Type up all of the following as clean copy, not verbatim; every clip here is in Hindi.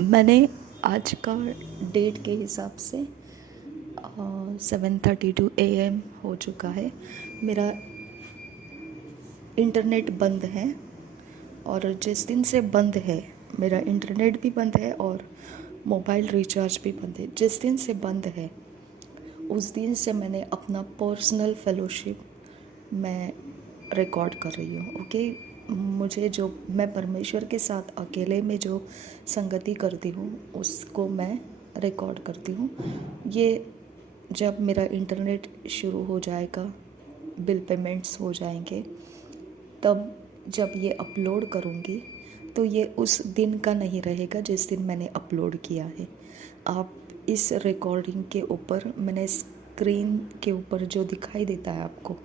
मैंने आज का डेट के हिसाब से 7:32 AM हो चुका है। मेरा इंटरनेट बंद है और जिस दिन से बंद है मेरा इंटरनेट भी बंद है और मोबाइल रिचार्ज भी बंद है। जिस दिन से बंद है उस दिन से मैंने अपना पर्सनल फेलोशिप मैं रिकॉर्ड कर रही हूँ। ओके, मुझे जो मैं परमेश्वर के साथ अकेले में जो संगति करती हूँ उसको मैं रिकॉर्ड करती हूँ। ये जब मेरा इंटरनेट शुरू हो जाएगा, बिल पेमेंट्स हो जाएंगे, तब जब ये अपलोड करूँगी तो ये उस दिन का नहीं रहेगा जिस दिन मैंने अपलोड किया है। आप इस रिकॉर्डिंग के ऊपर मैंने स्क्रीन के ऊपर जो दिखाई देता है आपको,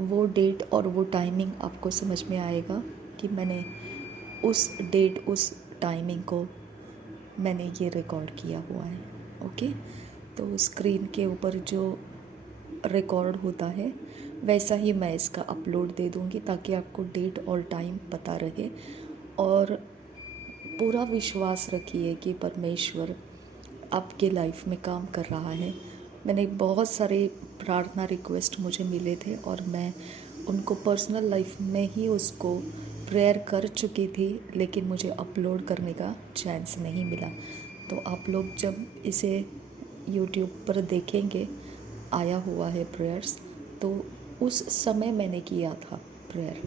वो डेट और वो टाइमिंग आपको समझ में आएगा कि मैंने उस डेट उस टाइमिंग को मैंने ये रिकॉर्ड किया हुआ है। ओके, तो स्क्रीन के ऊपर जो रिकॉर्ड होता है वैसा ही मैं इसका अपलोड दे दूँगी ताकि आपको डेट और टाइम पता रहे। और पूरा विश्वास रखिए कि परमेश्वर आपके लाइफ में काम कर रहा है। मैंने बहुत सारे प्रार्थना रिक्वेस्ट मुझे मिले थे और मैं उनको पर्सनल लाइफ में ही उसको प्रेयर कर चुकी थी, लेकिन मुझे अपलोड करने का चांस नहीं मिला। तो आप लोग जब इसे यूट्यूब पर देखेंगे आया हुआ है प्रेयर्स, तो उस समय मैंने किया था प्रेयर,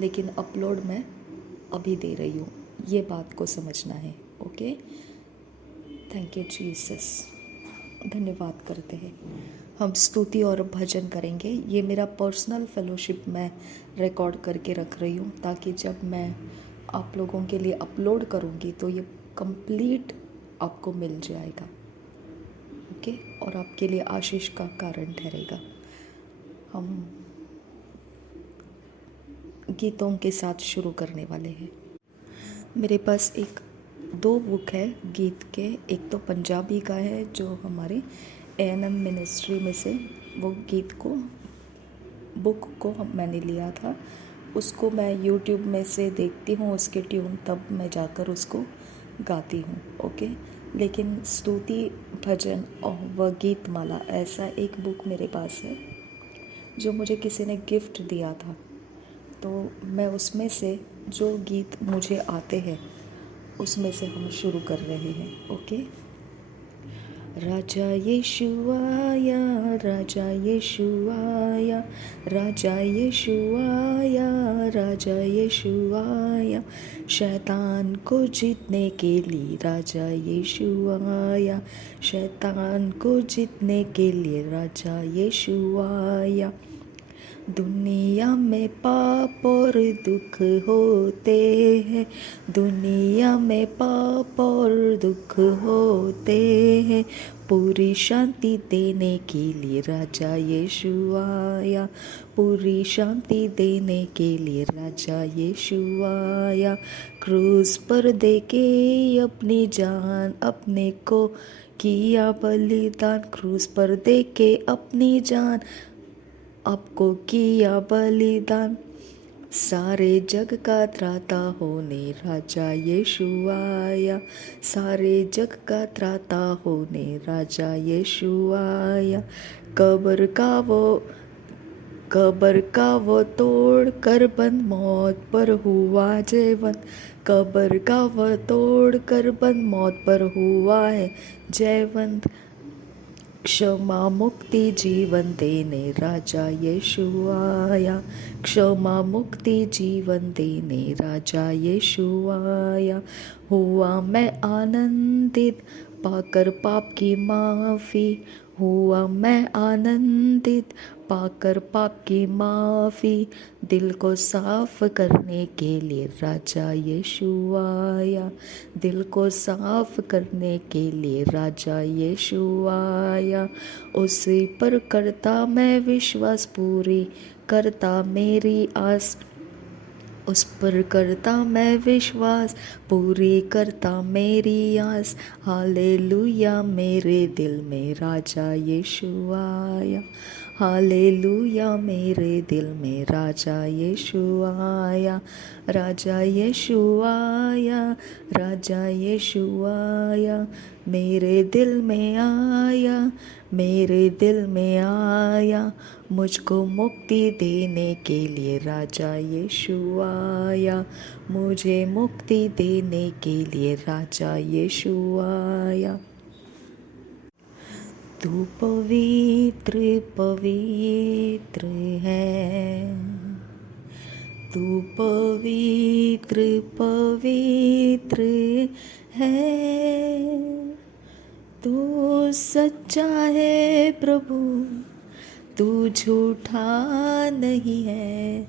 लेकिन अपलोड मैं अभी दे रही हूँ। ये बात को समझना है। Okay, thank you Jesus. धन्यवाद करते हैं। हम स्तुति और भजन करेंगे। ये मेरा पर्सनल फेलोशिप मैं रिकॉर्ड करके रख रही हूँ ताकि जब मैं आप लोगों के लिए अपलोड करूँगी तो ये कंप्लीट आपको मिल जाएगा। ओके, और आपके लिए आशीष का कारण ठहरेगा। हम गीतों के साथ शुरू करने वाले हैं। मेरे पास दो बुक है गीत के। एक तो पंजाबी का है जो हमारे ANM मिनिस्ट्री में से वो गीत को बुक को मैंने लिया था। उसको मैं यूट्यूब में से देखती हूँ उसके ट्यून, तब मैं जाकर उसको गाती हूँ। ओके, लेकिन स्तुति भजन और व गीत माला ऐसा एक बुक मेरे पास है जो मुझे किसी ने गिफ्ट दिया था। तो मैं उसमें से जो गीत मुझे आते हैं उसमें से हम शुरू कर रहे हैं। ओके, राजा यीशु आया, राजा यीशु आया, राजा यीशु आया, राजा यीशु आया, शैतान को जीतने के लिए राजा यीशु आया, शैतान को जीतने के लिए राजा यीशु आया। दुनिया में पाप और दुख होते हैं, दुनिया में पाप और दुख होते हैं, पूरी शांति देने के लिए राजा यीशु आया, पूरी शांति देने के लिए राजा यीशु आया। क्रूस पर देके अपनी जान अपने को किया बलिदान, क्रूस पर देके अपनी जान आपको किया बलिदान, सारे जग का त्राता होने राजा यीशु आया, सारे जग का त्राता होने राजा यीशु आया। कब्र का वो तोड़ कर बंद मौत पर हुआ जयवंत, कब्र का वो तोड़ कर बंद मौत पर हुआ है जयवंत। क्षमा मुक्ति जीवन देने राजा यीशु आया, क्षमा मुक्ति जीवन देने राजा यीशु आया। हुआ मैं आनंदित पाकर पाप की माफ़ी, हुआ मैं आनंदित पाकर पाप की माफ़ी, दिल को साफ करने के लिए राजा यीशु आया, दिल को साफ करने के लिए राजा यीशु आया। उसी पर करता मैं विश्वास, पूरी करता मेरी आस, उस पर करता मैं विश्वास, पूरी करता मेरी आस। हालेलुया, मेरे दिल में राजा यीशु आया, हालेलुया मेरे दिल में राजा यीशु आया, राजा यीशु आया, राजा यीशु आया, मेरे दिल में आया, मेरे दिल में आया, मुझको मुक्ति देने के लिए राजा यीशु आया, मुझे मुक्ति देने के लिए राजा यीशु आया। तू पवित्र पवित्र है, तू पवित्र पवित्र है, तू सच्चा है प्रभु, तू झूठा नहीं है,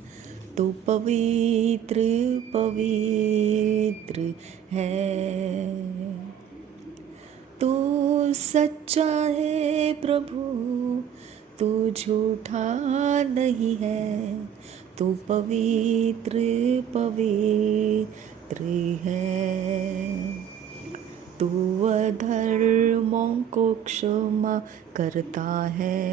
तू पवित्र पवित्र है, तू सच्चा है प्रभु, तू झूठा नहीं है, तू पवित्र पवित्र है, तू अधर्मों को क्षमा करता है,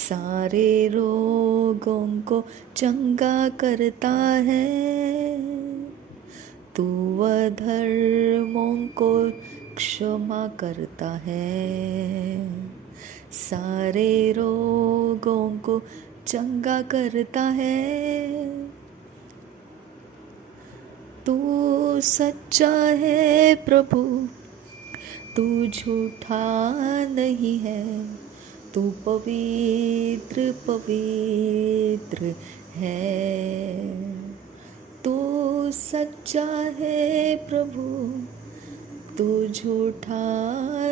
सारे रोगों को चंगा करता है, तू अधर्मों को क्षमा करता है, सारे रोगों को चंगा करता है, तू सच्चा है प्रभु, तू झूठा नहीं है, तू पवित्र पवित्र है, तू सच्चा है प्रभु, तू झूठा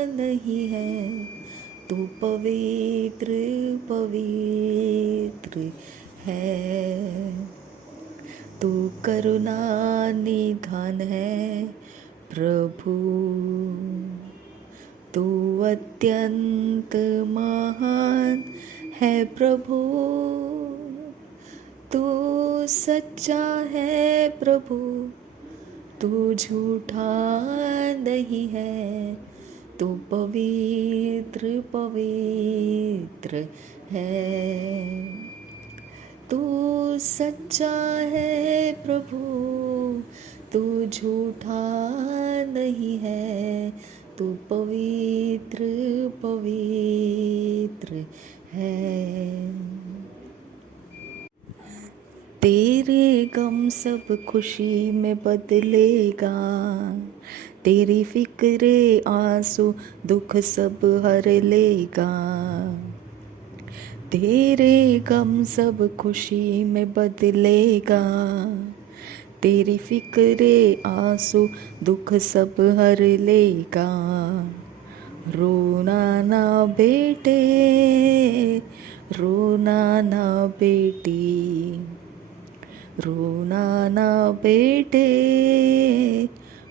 नहीं है, तू पवित्र पवित्र है, तू करुणा निधान है प्रभु, तू अत्यंत महान है प्रभु, तू सच्चा है प्रभु, तू झूठा नहीं है, तू पवित्र पवित्र है, तू सच्चा है प्रभु, तू झूठा नहीं है, तू पवित्र पवित्र है। तेरे गम सब खुशी में बदलेगा, तेरी फिक्रे आंसू दुख सब हर लेगा, तेरे गम सब खुशी में बदलेगा, तेरी फिक्रे आंसू दुख सब हर लेगा, रोना ना बेटे, रोना ना बेटी, रोना ना बेटे,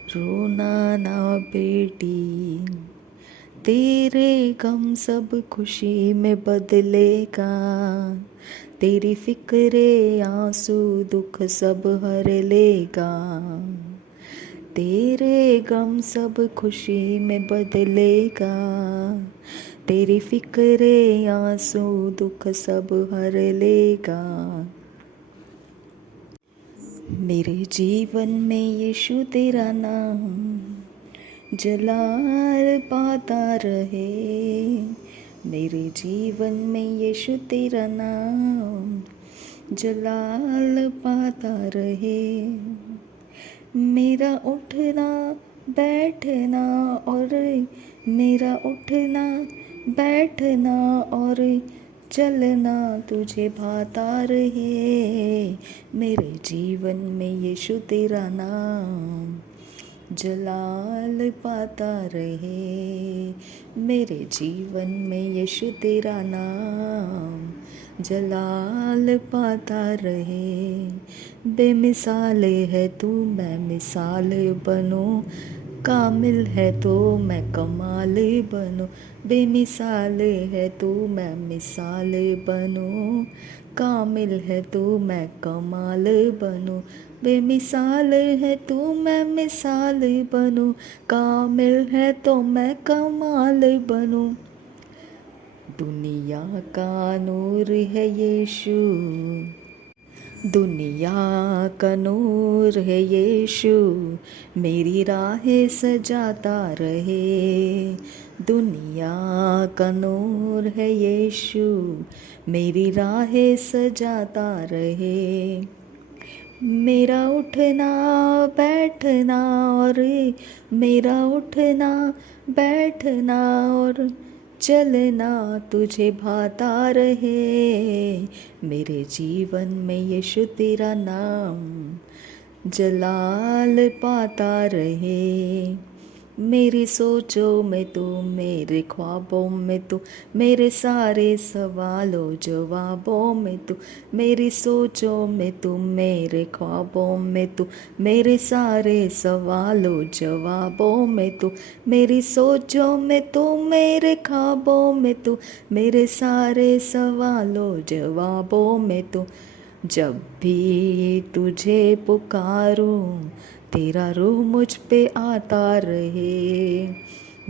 रोना ना बेटी, तेरे गम सब खुशी में बदलेगा, तेरी फिक्रे आंसू दुख सब हर लेगा, तेरे गम सब खुशी में बदलेगा, तेरी फिक्रे आंसू दुख सब हर लेगा। मेरे जीवन में यीशु तेरा नाम जलाल पाता रहे, मेरे जीवन में यीशु तेरा नाम जलाल पाता रहे, मेरा उठना बैठना और मेरा उठना बैठना और चलना तुझे भाता रहे, मेरे जीवन में यीशु तेरा नाम जलाल पाता रहे, मेरे जीवन में यीशु तेरा नाम जलाल पाता रहे, बेमिसाल है तू मैं मिसाल बनूं, कामिल है तो मैं कमाल बनूं, बेमिसाल है तो मैं मिसाल बनूं, कामिल है तो मैं कमाल बनूं, बेमिसाल है तो मैं मिसाल बनूं, कामिल है तो मैं कमाल बनूं, दुनिया का नूर है यीशु, दुनिया का नूर है यीशु, मेरी राहें सजाता रहे। दुनिया का नूर है यीशु, मेरी राहें सजाता रहे। मेरा उठना बैठना और मेरा उठना बैठना और चलना तुझे भाता रहे। मेरे जीवन में यीशु तेरा नाम जलाल पाता रहे। मेरी सोचों में तू, मेरे ख्वाबों में तू, मेरे सारे सवालों जवाबों में तू, मेरी सोचों में तू, मेरे ख्वाबों में तू, मेरे सारे सवालों जवाबों में तू, मेरी सोचों में तू, मेरे ख्वाबों में तू, मेरे सारे सवालों जवाबों में तू। जब भी तुझे पुकारूं तेरा रूह मुझ पे आता रहे।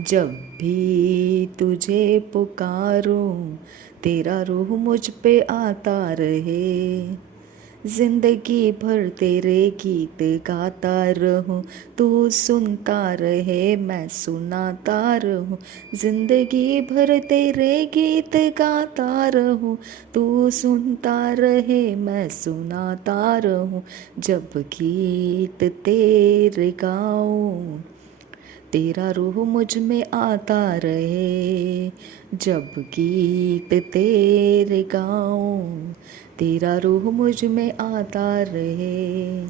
जब भी तुझे पुकारूं तेरा रूह मुझ पे आता रहे। जिंदगी भर तेरे गीत गाता रहूं, तू सुनता रहे मैं सुनाता रहूं। जिंदगी भर तेरे गीत गाता रहूं, तू सुनता रहे मैं सुनाता रहूं। जब गीत तेरे गाऊं तेरा रूह मुझ में आता रहे। जब गीत तेरे गाऊं तेरा रूह मुझ में आता रहे।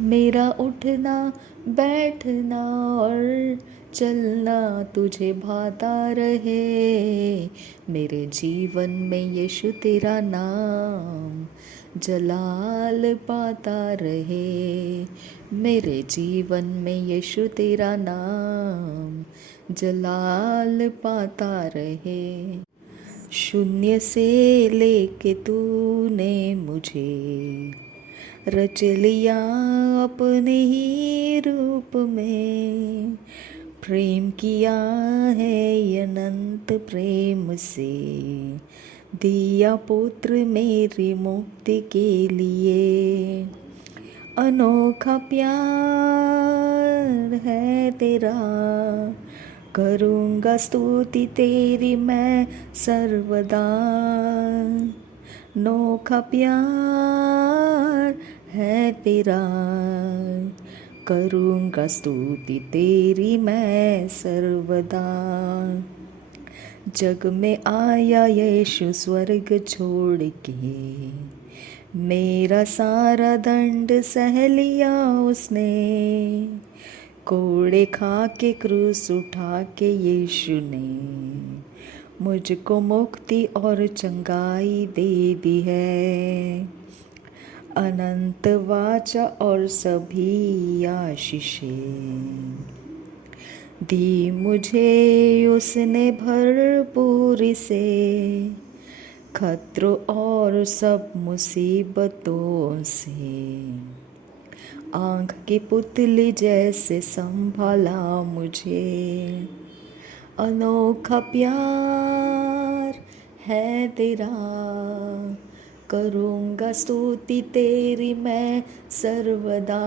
मेरा उठना बैठना और चलना तुझे भाता रहे। मेरे जीवन में यीशु तेरा नाम जलाल पाता रहे। मेरे जीवन में यीशु तेरा नाम जलाल पाता रहे। शून्य से लेके तूने मुझे रच लिया अपने ही रूप में। प्रेम किया है अनंत प्रेम से, दिया पुत्र मेरी मुक्ति के लिए। अनोखा प्यार है तेरा, करूँगा स्तुति तेरी मैं सर्वदा। अनोखा प्यार है तेरा, करूँगा स्तुति तेरी मैं सर्वदा। जग में आया यीशु स्वर्ग छोड़ के, मेरा सारा दंड सह लिया उसने। कोड़े खा के क्रूस उठा के यीशु ने मुझको मुक्ति और चंगाई दे दी है। अनंत वाचा और सभी आशीषें दी मुझे उसने भरपूरी से। खतरों और सब मुसीबतों से आँख की पुतली जैसे संभाला मुझे। अनोखा प्यार है तेरा, करूँगा स्तुति तेरी मैं सर्वदा।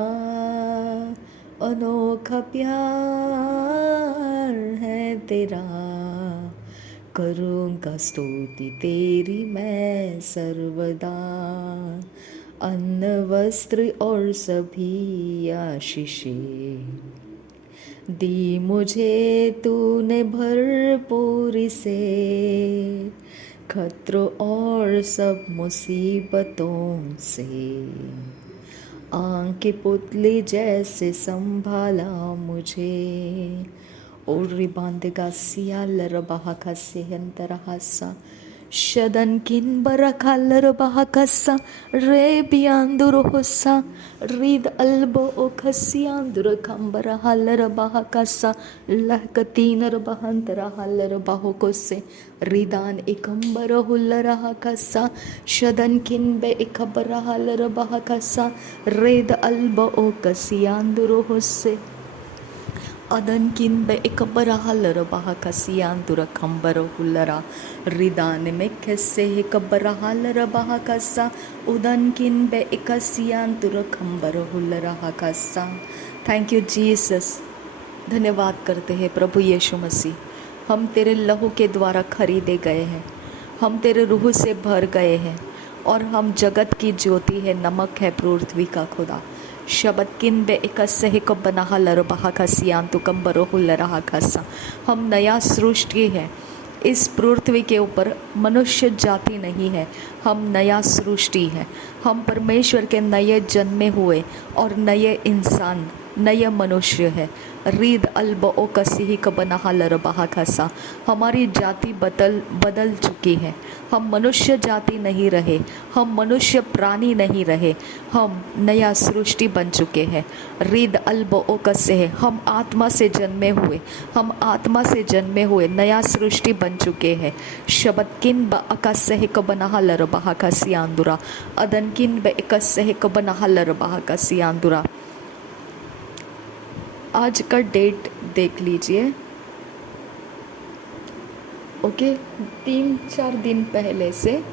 अनोखा प्यार है तेरा, करूँगा स्तुति तेरी मैं सर्वदा। अन्न वस्त्र और सभी आशीषें दी मुझे तूने भरपूरी से। खतरों और सब मुसीबतों से आँख की पुतली जैसे संभाला मुझे। ओरी बांधगासिया लरबाहा कसे हंतरहासा शदन किन बरखालर बाहकसा रे बियांदुर होसा रीद अल्बो ओखसियांदुर खंबर हालर बाहकसा लहकतीनर बहंतर हालर बाहोकोसे रिदान एकंबर हुलर हाकसा शदन किन बे एकबर हालर बाहकसा रेद अल्बो ओखसियांदुर होसे अदनकिन बे एकबरा हलर बाहा कसियान दुर कंबर हुलरा रिदान में कैसे एकबरा हलर बाहा कसा उदनकिन बे एकसियान दुर कंबर हुलरा कसा। Thank you Jesus. धन्यवाद करते हैं प्रभु यीशु मसीह। हम तेरे लहू के द्वारा खरीदे गए हैं, हम तेरे रूह से भर गए हैं और हम जगत की ज्योति है, नमक है पृथ्वी का खुदा। शबद किन बे एकसे को बना लर बहा खसियान तु कम बरो हुलरहा खसा। हम नया सृष्टि है, इस पृथ्वी के ऊपर मनुष्य जाति नहीं है, हम नया सृष्टि है। हम परमेश्वर के नए जन्मे हुए और नए इंसान, नए मनुष्य है। रीद अल्ब ओ कसी का बना लर बहा खसा। हमारी जाति बदल चुकी है, हम मनुष्य जाति नहीं रहे, हम मनुष्य प्राणी नहीं रहे, हम नया सृष्टि बन चुके हैं। रीद अल्ब ओ कसे है, हम आत्मा से जन्मे हुए, हम आत्मा से जन्मे हुए नया सृष्टि बन चुके हैं। शबद किन ब अकसे को बना लर बहा कसियांदुरा अदन किन ब एकसे को बना लर बहा कसियांदुरा। आज का डेट देख लीजिए, ओके। 3-4 दिन पहले से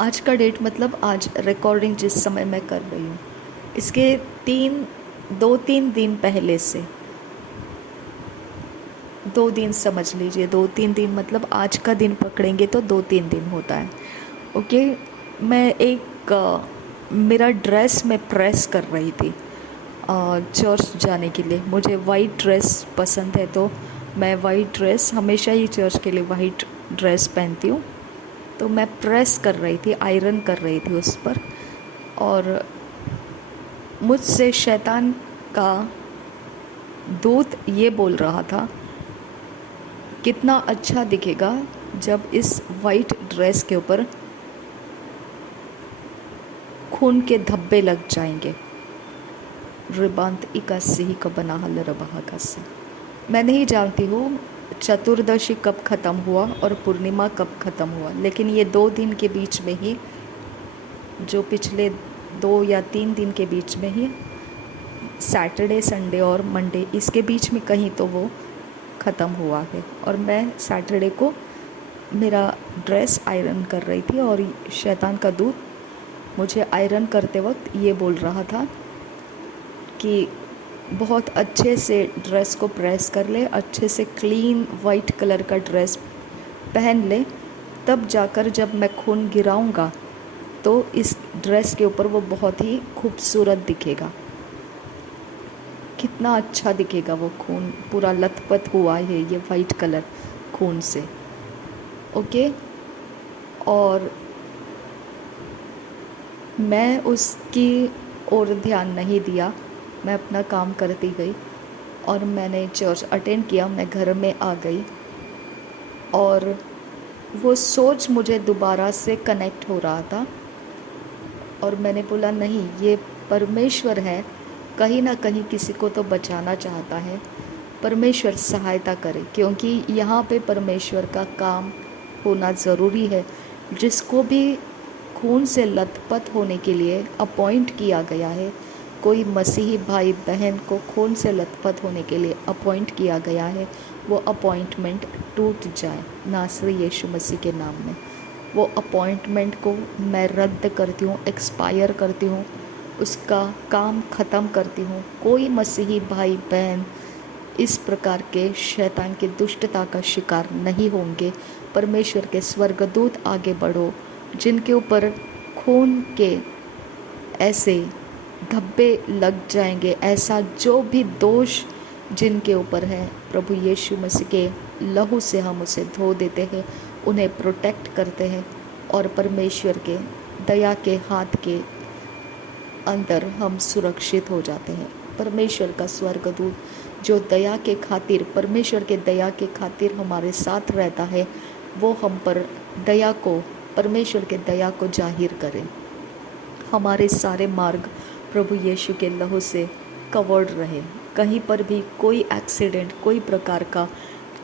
आज का डेट, मतलब आज रिकॉर्डिंग जिस समय मैं कर रही हूँ, इसके 2-3 दिन पहले से, 2 दिन समझ लीजिए, 2-3 दिन मतलब आज का दिन पकड़ेंगे तो 2-3 दिन होता है, ओके। मैं मेरा ड्रेस मैं प्रेस कर रही थी चर्च जाने के लिए। मुझे वाइट ड्रेस पसंद है, तो मैं वाइट ड्रेस हमेशा ही चर्च के लिए वाइट ड्रेस पहनती हूँ। तो मैं प्रेस कर रही थी, आयरन कर रही थी उस पर, और मुझसे शैतान का दूत ये बोल रहा था, कितना अच्छा दिखेगा जब इस वाइट ड्रेस के ऊपर खून के धब्बे लग जाएंगे। रिबांत इकासी ही का बना हल रबा का से। मैं नहीं जानती हूँ चतुर्दशी कब ख़त्म हुआ और पूर्णिमा कब ख़त्म हुआ, लेकिन ये 2 दिन के बीच में ही, जो पिछले 2 या 3 दिन के बीच में ही, सैटरडे, संडे और मंडे, इसके बीच में कहीं तो वो ख़त्म हुआ है। और मैं सैटरडे को मेरा ड्रेस आयरन कर रही थी और शैतान का दूत मुझे आयरन करते वक्त ये बोल रहा था कि बहुत अच्छे से ड्रेस को प्रेस कर ले, अच्छे से क्लीन वाइट कलर का ड्रेस पहन ले, तब जाकर जब मैं खून गिराऊंगा तो इस ड्रेस के ऊपर वो बहुत ही खूबसूरत दिखेगा। कितना अच्छा दिखेगा वो खून, पूरा लथपथ हुआ है ये वाइट कलर खून से, ओके। और मैं उसकी ओर ध्यान नहीं दिया, मैं अपना काम करती गई और मैंने चर्च अटेंड किया। मैं घर में आ गई और वो सोच मुझे दोबारा से कनेक्ट हो रहा था, और मैंने बोला नहीं, ये परमेश्वर है, कहीं ना कहीं किसी को तो बचाना चाहता है, परमेश्वर सहायता करे, क्योंकि यहाँ पे परमेश्वर का काम होना ज़रूरी है। जिसको भी खून से लथपथ होने के लिए अपॉइंट किया गया है, कोई मसीही भाई बहन को खून से लथपथ होने के लिए अपॉइंट किया गया है, वो अपॉइंटमेंट टूट जाए नासरी यीशु मसीह के नाम में। वो अपॉइंटमेंट को मैं रद्द करती हूँ, एक्सपायर करती हूँ, उसका काम ख़त्म करती हूँ। कोई मसीही भाई बहन इस प्रकार के शैतान की दुष्टता का शिकार नहीं होंगे। परमेश्वर के स्वर्गदूत आगे बढ़ो, जिनके ऊपर खून के ऐसे धब्बे लग जाएंगे, ऐसा जो भी दोष जिनके ऊपर है, प्रभु यीशु मसीह के लहू से हम उसे धो देते हैं, उन्हें प्रोटेक्ट करते हैं, और परमेश्वर के दया के हाथ के अंदर हम सुरक्षित हो जाते हैं। परमेश्वर का स्वर्गदूत जो दया के खातिर, परमेश्वर के दया के खातिर हमारे साथ रहता है, वो हम पर दया को, परमेश्वर के दया को जाहिर करें। हमारे सारे मार्ग प्रभु यीशु के लहू से कवर्ड रहे, कहीं पर भी कोई एक्सीडेंट, कोई प्रकार का,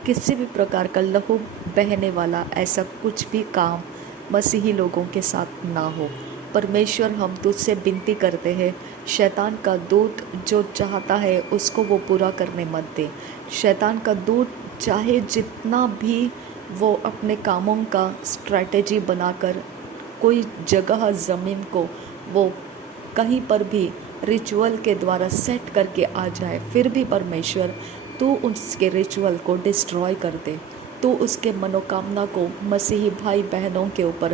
किसी भी प्रकार का लहू बहने वाला ऐसा कुछ भी काम मसीही लोगों के साथ ना हो। परमेश्वर हम तुझसे विनती करते हैं, शैतान का दूत जो चाहता है उसको वो पूरा करने मत दे। शैतान का दूत चाहे जितना भी वो अपने कामों का स्ट्रैटेजी बनाकर कोई जगह ज़मीन को वो कहीं पर भी रिचुअल के द्वारा सेट करके आ जाए, फिर भी परमेश्वर तू उसके रिचुअल को डिस्ट्रॉय कर दे। तू उसके मनोकामना को मसीही भाई बहनों के ऊपर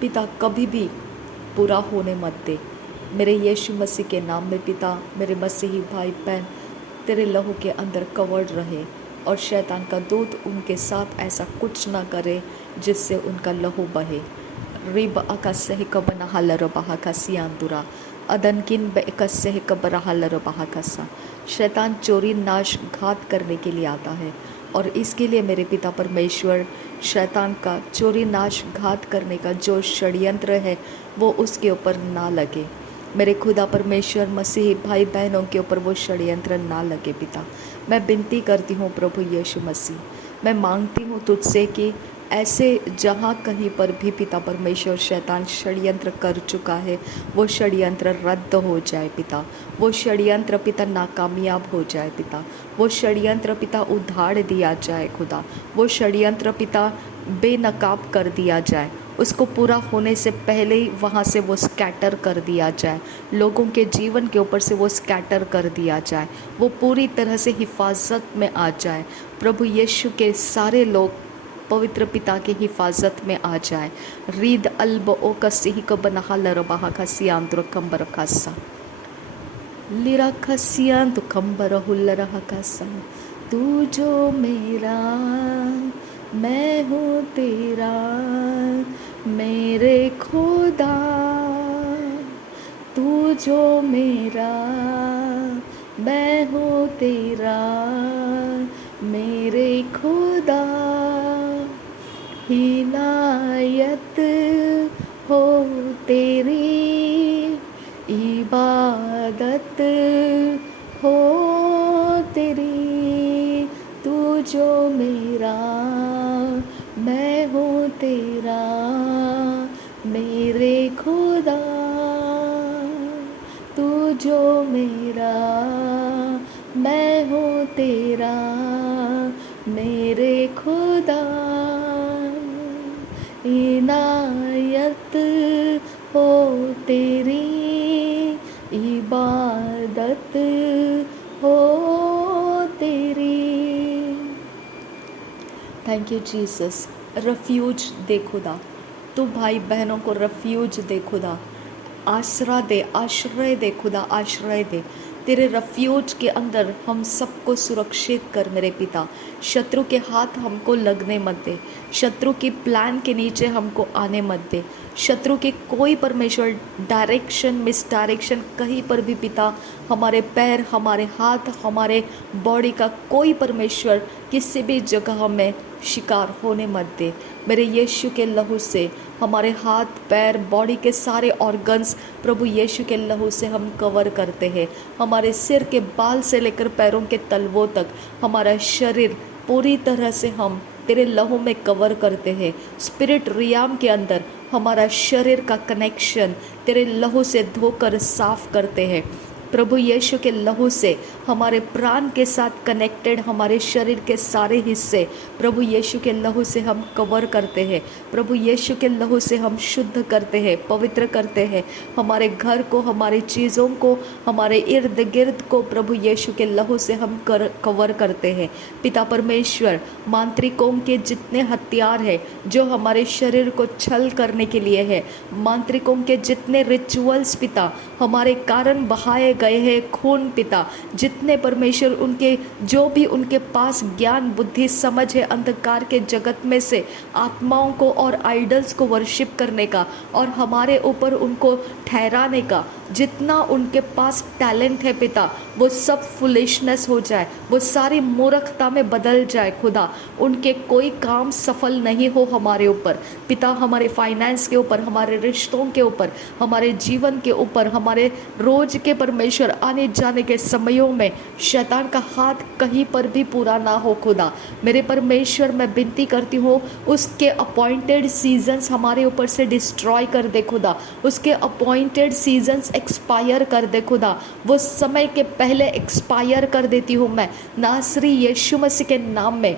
पिता कभी भी पूरा होने मत दे। मेरे यीशु मसीह के नाम में पिता, मेरे मसीही भाई बहन तेरे लहू के अंदर कवर्ड रहे और शैतान का दूत उनके साथ ऐसा कुछ ना करे जिससे उनका लहू बहे। रिब अकस्से कबना हलर बहाकसियांदुरा अदनकिन बेकस्से कबरा हलर बहाकसा। शैतान चोरी नाश घात करने के लिए आता है और इसके लिए मेरे पिता परमेश्वर शैतान का चोरी नाश घात करने का जो षड्यंत्र है वो उसके ऊपर ना लगे। मेरे खुदा परमेश्वर मसीही भाई बहनों के ऊपर वो षड्यंत्र ना लगे पिता। मैं विनती करती हूँ प्रभु यीशु मसीह, मैं मांगती हूँ तुझसे कि ऐसे जहाँ कहीं पर भी पिता परमेश्वर शैतान षड्यंत्र कर चुका है वो षड्यंत्र रद्द हो जाए पिता। वो षड्यंत्र पिता नाकामयाब हो जाए पिता। वो षड्यंत्र पिता उधार दिया जाए खुदा। वो षड्यंत्र पिता बेनकाब कर दिया जाए, उसको पूरा होने से पहले ही वहाँ से वो स्कैटर कर दिया जाए, लोगों के जीवन के ऊपर से वो स्कैटर कर दिया जाए, वो पूरी तरह से हिफाजत में आ जाए। प्रभु यीशु के सारे लोग पवित्र पिता की हिफाजत में आ जाए। रीद अल्ब ओ कसी को बना लरबाहा खसियांद्र कंबर खासा लिरा खसियांत कंबर हुल्लरहा खासा। तू जो मेरा मैं हूँ तेरा मेरे खुदा, तू जो मेरा मैं हूँ तेरा मेरे खुदा। हिदायत हो तेरी, इबादत हो तेरी, तू जो मेरा मैं हूँ तेरा मेरे खुदा। तू जो मेरा मैं हूँ तेरा मेरे खुदा। इनायत हो तेरी, इबादत हो तेरी। Thank you Jesus. रेफ्यूज दे खुदा, तू भाई बहनों को रेफ्यूज दे खुदा, आश्रय दे खुदा, आश्रय दे। तेरे रेफ्यूज के अंदर हम सबको सुरक्षित कर मेरे पिता। शत्रु के हाथ हमको लगने मत दे, शत्रु की प्लान के नीचे हमको आने मत दे। शत्रु के कोई परमेश्वर डायरेक्शन मिस डायरेक्शन कहीं पर भी पिता हमारे पैर, हमारे हाथ, हमारे बॉडी का कोई परमेश्वर किसी भी जगह में शिकार होने मत दे। मेरे यीशु के लहू से हमारे हाथ, पैर, बॉडी के सारे ऑर्गन्स प्रभु यीशु के लहू से हम कवर करते हैं। हमारे सिर के बाल से लेकर पैरों के तलवों तक हमारा शरीर पूरी तरह से हम तेरे लहू में कवर करते हैं। स्पिरिट रियाम के अंदर हमारा शरीर का कनेक्शन तेरे लहू से धोकर साफ करते हैं। प्रभु यीशु के लहू से हमारे प्राण के साथ कनेक्टेड हमारे शरीर के सारे हिस्से प्रभु यीशु के लहू से हम कवर करते हैं। प्रभु यीशु के लहू से हम शुद्ध करते हैं, पवित्र करते हैं। हमारे घर को, हमारी चीज़ों को, हमारे इर्द गिर्द को प्रभु यीशु के लहू से हम कवर करते हैं। पिता परमेश्वर, मांत्रिकों के जितने हथियार हैं जो हमारे शरीर को छल करने के लिए है, मांत्रिकों के जितने रिचुअल्स पिता हमारे कारण बहाए गए हैं खून पिता, जितने परमेश्वर उनके जो भी उनके पास ज्ञान, बुद्धि, समझ है अंधकार के जगत में से आत्माओं को और आइडल्स को वर्शिप करने का और हमारे ऊपर उनको ठहराने का, जितना उनके पास टैलेंट है पिता, वो सब फुलिशनेस हो जाए, वो सारी मूर्खता में बदल जाए खुदा। उनके कोई काम सफल नहीं हो हमारे ऊपर पिता, हमारे फाइनेंस के ऊपर, हमारे रिश्तों के ऊपर, हमारे जीवन के ऊपर, हमारे रोज के परमेश्वर आने जाने के समयों में शैतान का हाथ कहीं पर भी पूरा ना हो खुदा। मेरे परमेश्वर, मैं विनती करती हूँ, उसके अपॉइंटेड सीजन्स हमारे ऊपर से डिस्ट्रॉय कर दे खुदा, उसके अपॉइंटेड सीजन्स एक्सपायर कर दे खुदा, वो समय के पहले एक्सपायर कर देती हूँ मैं नासरी यीशु मसीह के नाम में।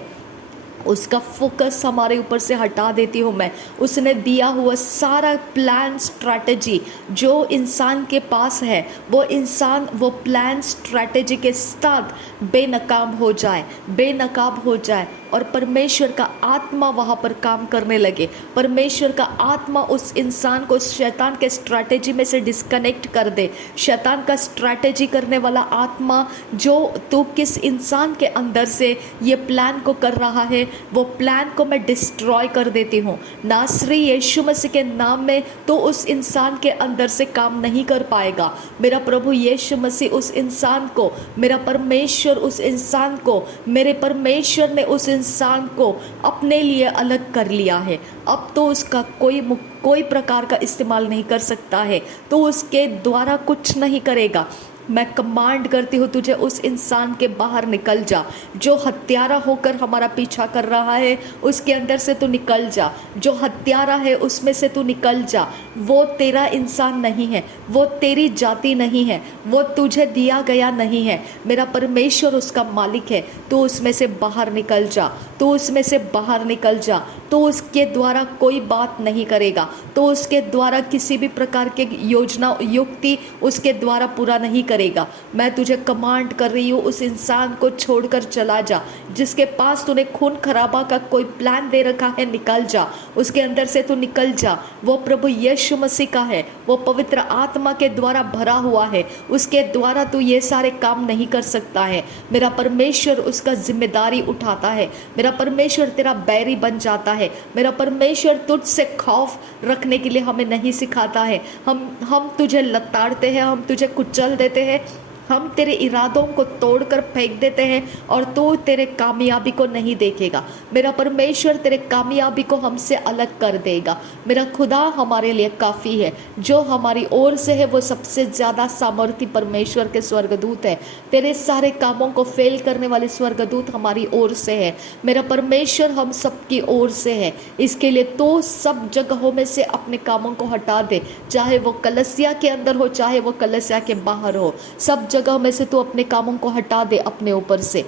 उसका फोकस हमारे ऊपर से हटा देती हूँ मैं। उसने दिया हुआ सारा प्लान स्ट्रैटेजी जो इंसान के पास है, वो इंसान वो प्लान स्ट्रैटेजी के साथ बेनकाम हो जाए, बेनकाब हो जाए, और परमेश्वर का आत्मा वहाँ पर काम करने लगे। परमेश्वर का आत्मा उस इंसान को शैतान के स्ट्रैटेजी में से डिस्कनेक्ट कर दे। शैतान का स्ट्रैटेजी करने वाला आत्मा जो तो किस इंसान के अंदर से ये प्लान को कर रहा है, वो प्लान को मैं डिस्ट्रॉय कर देती हूँ नासरी यीशु मसीह के नाम में। तो उस इंसान के अंदर से काम नहीं कर पाएगा। मेरा प्रभु यीशु मसीह उस इंसान को, मेरा परमेश्वर उस इंसान को, मेरे परमेश्वर ने उस इंसान को अपने लिए अलग कर लिया है। अब तो उसका कोई प्रकार का इस्तेमाल नहीं कर सकता है, तो उसके द्वारा कुछ नहीं करेगा। मैं कमांड करती हूँ तुझे, उस इंसान के बाहर निकल जा। जो हत्यारा होकर हमारा पीछा कर रहा है उसके अंदर से तू निकल जा। जो हत्यारा है उसमें से तू निकल जा। वो तेरा इंसान नहीं है, वो तेरी जाति नहीं है, वो तुझे दिया गया नहीं है। मेरा परमेश्वर उसका मालिक है। तो उसमें से बाहर निकल जा, तो उसमें से बाहर निकल जा। तो उसके द्वारा कोई बात नहीं करेगा, तो उसके द्वारा किसी भी प्रकार के योजना युक्ति उसके द्वारा पूरा नहीं करेगा। मैं तुझे कमांड कर रही हूँ, उस इंसान को छोड़कर चला जा। जिसके पास तूने खून खराबा का कोई प्लान दे रखा है, निकल जा, उसके अंदर से तू निकल जा। वो प्रभु यीशु मसीह का है, वो पवित्र आत्मा के द्वारा भरा हुआ है, उसके द्वारा तू ये सारे काम नहीं कर सकता है। मेरा परमेश्वर उसका जिम्मेदारी उठाता है। मेरा परमेश्वर तेरा बैरी बन जाता है। मेरा परमेश्वर तुझसे खौफ रखने के लिए हमें नहीं सिखाता है। हम तुझे लताड़ते हैं, हम तुझे कुचल देते हैं, हम तेरे इरादों को तोड़कर फेंक देते हैं, और तू तेरे कामयाबी को नहीं देखेगा। मेरा परमेश्वर तेरे कामयाबी को हमसे अलग कर देगा। मेरा खुदा हमारे लिए काफ़ी है। जो हमारी ओर से है वो सबसे ज़्यादा सामर्थी परमेश्वर के स्वर्गदूत है। तेरे सारे कामों को फेल करने वाले स्वर्गदूत हमारी ओर से है। मेरा परमेश्वर हम सबकी ओर से है। इसके लिए तो सब जगहों में से अपने कामों को हटा दे, चाहे वो कलसिया के अंदर हो, चाहे वो कलसिया के बाहर हो। सब जगह में से तू अपने कामों को हटा दे अपने ऊपर से,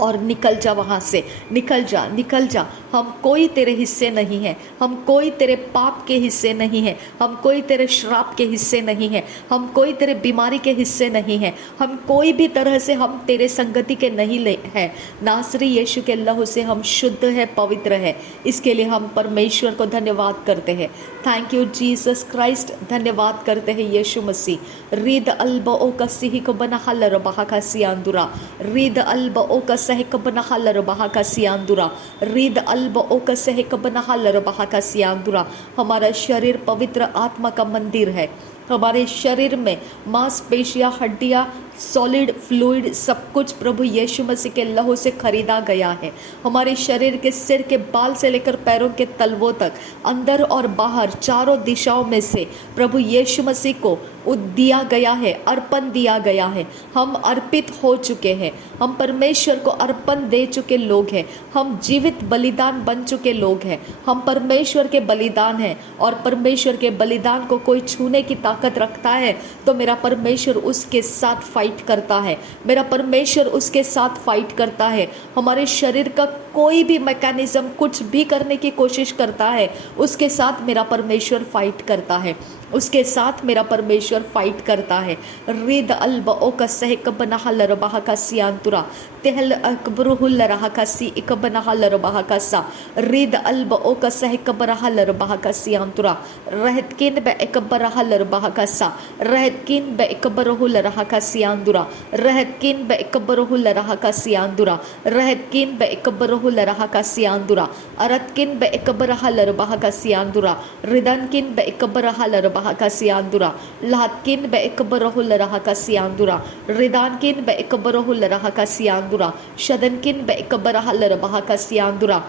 और निकल जा वहाँ से। निकल जा, निकल जा। हम कोई तेरे हिस्से नहीं हैं, हम कोई तेरे पाप के हिस्से नहीं हैं, हम कोई तेरे श्राप के हिस्से नहीं हैं, हम कोई तेरे बीमारी के हिस्से नहीं हैं, हम कोई भी तरह से हम तेरे संगति के नहीं हैं। नासरी यीशु के लहू से हम शुद्ध है, पवित्र है। इसके लिए हम परमेश्वर को धन्यवाद करते हैं। Thank you Jesus Christ. धन्यवाद करते हैं यीशु मसीह। रीद अल्ब ओ कसी को बना हलर बहा का सियांदुरा, रीद अल्ब ओ कसह बना हलर बहा का सियांदुरा, रीद अल्ब ओ कसह बना हलर बहा का सियांदुरा। हमारा शरीर पवित्र आत्मा का मंदिर है। हमारे शरीर में मांसपेशियाँ, हड्डियाँ, सॉलिड फ्लूइड सब कुछ प्रभु यीशु मसीह के लहू से खरीदा गया है। हमारे शरीर के सिर के बाल से लेकर पैरों के तलवों तक, अंदर और बाहर, चारों दिशाओं में से प्रभु यीशु मसीह को दिया गया है, अर्पण दिया गया है। हम अर्पित हो चुके हैं, हम परमेश्वर को अर्पण दे चुके लोग हैं, हम जीवित बलिदान बन चुके लोग हैं। हम परमेश्वर के बलिदान हैं, और परमेश्वर के बलिदान को कोई छूने की ताकत रखता है तो मेरा परमेश्वर उसके साथ फाइट करता है। मेरा परमेश्वर उसके साथ फाइट करता है। हमारे शरीर का कोई भी मैकेनिज्म कुछ भी करने की कोशिश करता है, उसके साथ मेरा परमेश्वर फाइट करता है, उसके साथ मेरा परमेश्वर फाइट करता है। रिद अल्ब ओ कसह कबना लरबाह का सियांतुरा, तेहल अकबरुहुल रहा का सी इकबना लरबाह का सा, रिद अल्ब ओ कसह कबरहा लरबाह का सियांतुरा, रहतकिन बे इकबरहा लरबाह का सा, रहतकिन बे इकबरुहुल रहा का सियांदुरा, रहतकिन बे इकबरुहुल रहा का सियांदुरा, रहतकिन बे इकबरुहुल रहा का सियांदुरा, अरतकिन बे इकबरहा लरबाह का सियांदुरा, रिदनकिन बे इकबरहा लरबाह रहा का सियांदुरा लाकिन बे एकबरहुल रहा का सियांदुरा रिदानकिन बे एकबरहुल रहा का सियांदुरा शदनकिन बे एकबरहल रहा का सियांदुरा।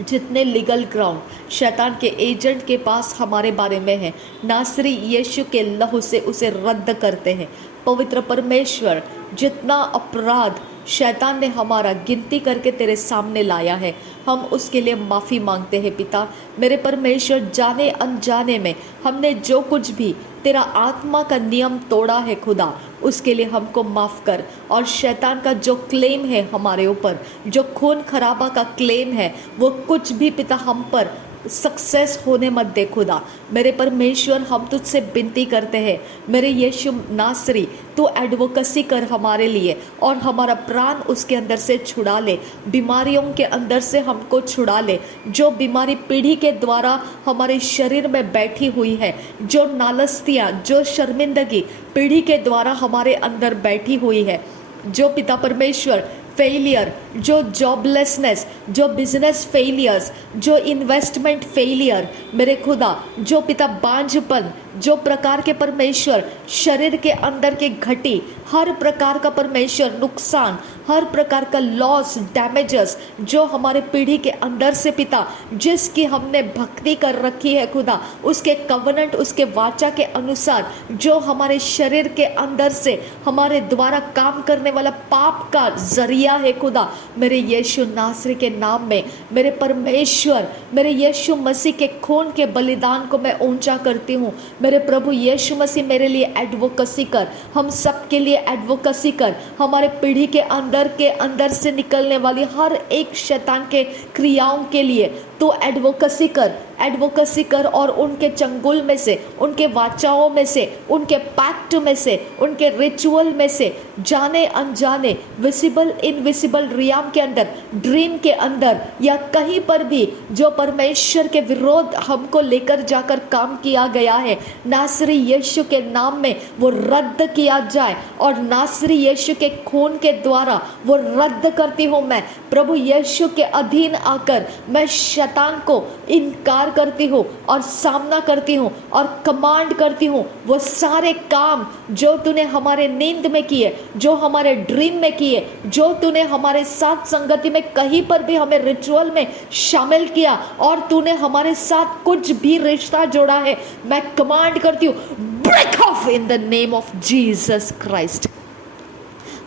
जितने लीगल ग्राउंड शैतान के एजेंट के पास हमारे बारे में है, नासरी यीशु के लहू से उसे रद्द करते हैं। पवित्र परमेश्वर, जितना अपराध शैतान ने हमारा गिनती करके तेरे सामने लाया है, हम उसके लिए माफ़ी मांगते हैं पिता। मेरे परमेश्वर, जाने अनजाने में हमने जो कुछ भी तेरा आत्मा का नियम तोड़ा है खुदा, उसके लिए हमको माफ़ कर। और शैतान का जो क्लेम है हमारे ऊपर, जो खून खराबा का क्लेम है, वो कुछ भी पिता हम पर सक्सेस होने मत दे खुदा। मेरे परमेश्वर, हम तुझसे विनती करते हैं, मेरे यीशु नासरी, तू एडवोकेसी कर हमारे लिए और हमारा प्राण उसके अंदर से छुड़ा ले, बीमारियों के अंदर से हमको छुड़ा ले। जो बीमारी पीढ़ी के द्वारा हमारे शरीर में बैठी हुई है, जो नालस्तियाँ, जो शर्मिंदगी पीढ़ी के द्वारा हमारे अंदर बैठी हुई है, जो पिता परमेश्वर फेलियर, जो जॉबलेसनेस, जो बिजनेस फेलियर्स, जो इन्वेस्टमेंट फेलियर, मेरे खुदा, जो पिता बांझपन, जो प्रकार के परमेश्वर शरीर के अंदर के घटी हर प्रकार का परमेश्वर नुकसान, हर प्रकार का लॉस, डैमेजेस, जो हमारे पीढ़ी के अंदर से पिता जिसकी हमने भक्ति कर रखी है खुदा, उसके कवनेंट, उसके वाचा के अनुसार जो हमारे शरीर के अंदर से हमारे द्वारा काम करने वाला पाप का जरिया है खुदा, मेरे यीशु नासरी के नाम में, मेरे परमेश्वर, मेरे यीशु मसीह के खून के बलिदान को मैं ऊंचा करती हूँ। मेरे प्रभु यीशु मसीह, मेरे लिए एडवोकेसी कर, हम सब के लिए एडवोकेसी कर। हमारे पीढ़ी के अंदर से निकलने वाली हर एक शैतान के क्रियाओं के लिए तो एडवोकेसी कर और उनके चंगुल में से, उनके वाचाओं में से, उनके पैक्ट में से, उनके रिचुअल में से, जाने अनजाने, विजिबल इनविजिबल रियाम के अंदर, ड्रीम के अंदर या कहीं पर भी जो परमेश्वर के विरोध हमको लेकर जाकर काम किया गया है, नासरी यीशु के नाम में वो रद्द किया जाए और नासरी यीशु के खून के द्वारा वो रद्द करती हूँ। मैं प्रभु यीशु के अधीन आकर मैं शैतान को इनकार करती हूँ और सामना करती हूँ और कमांड करती हूँ। वो सारे काम जो तूने हमारे नींद में किए, जो हमारे ड्रीम में किए, जो तूने हमारे साथ संगति में कहीं पर भी हमें रिचुअल में शामिल किया और तूने हमारे साथ कुछ भी रिश्ता जोड़ा है, मैं कमांड करती हूँ, break off in the name of Jesus Christ.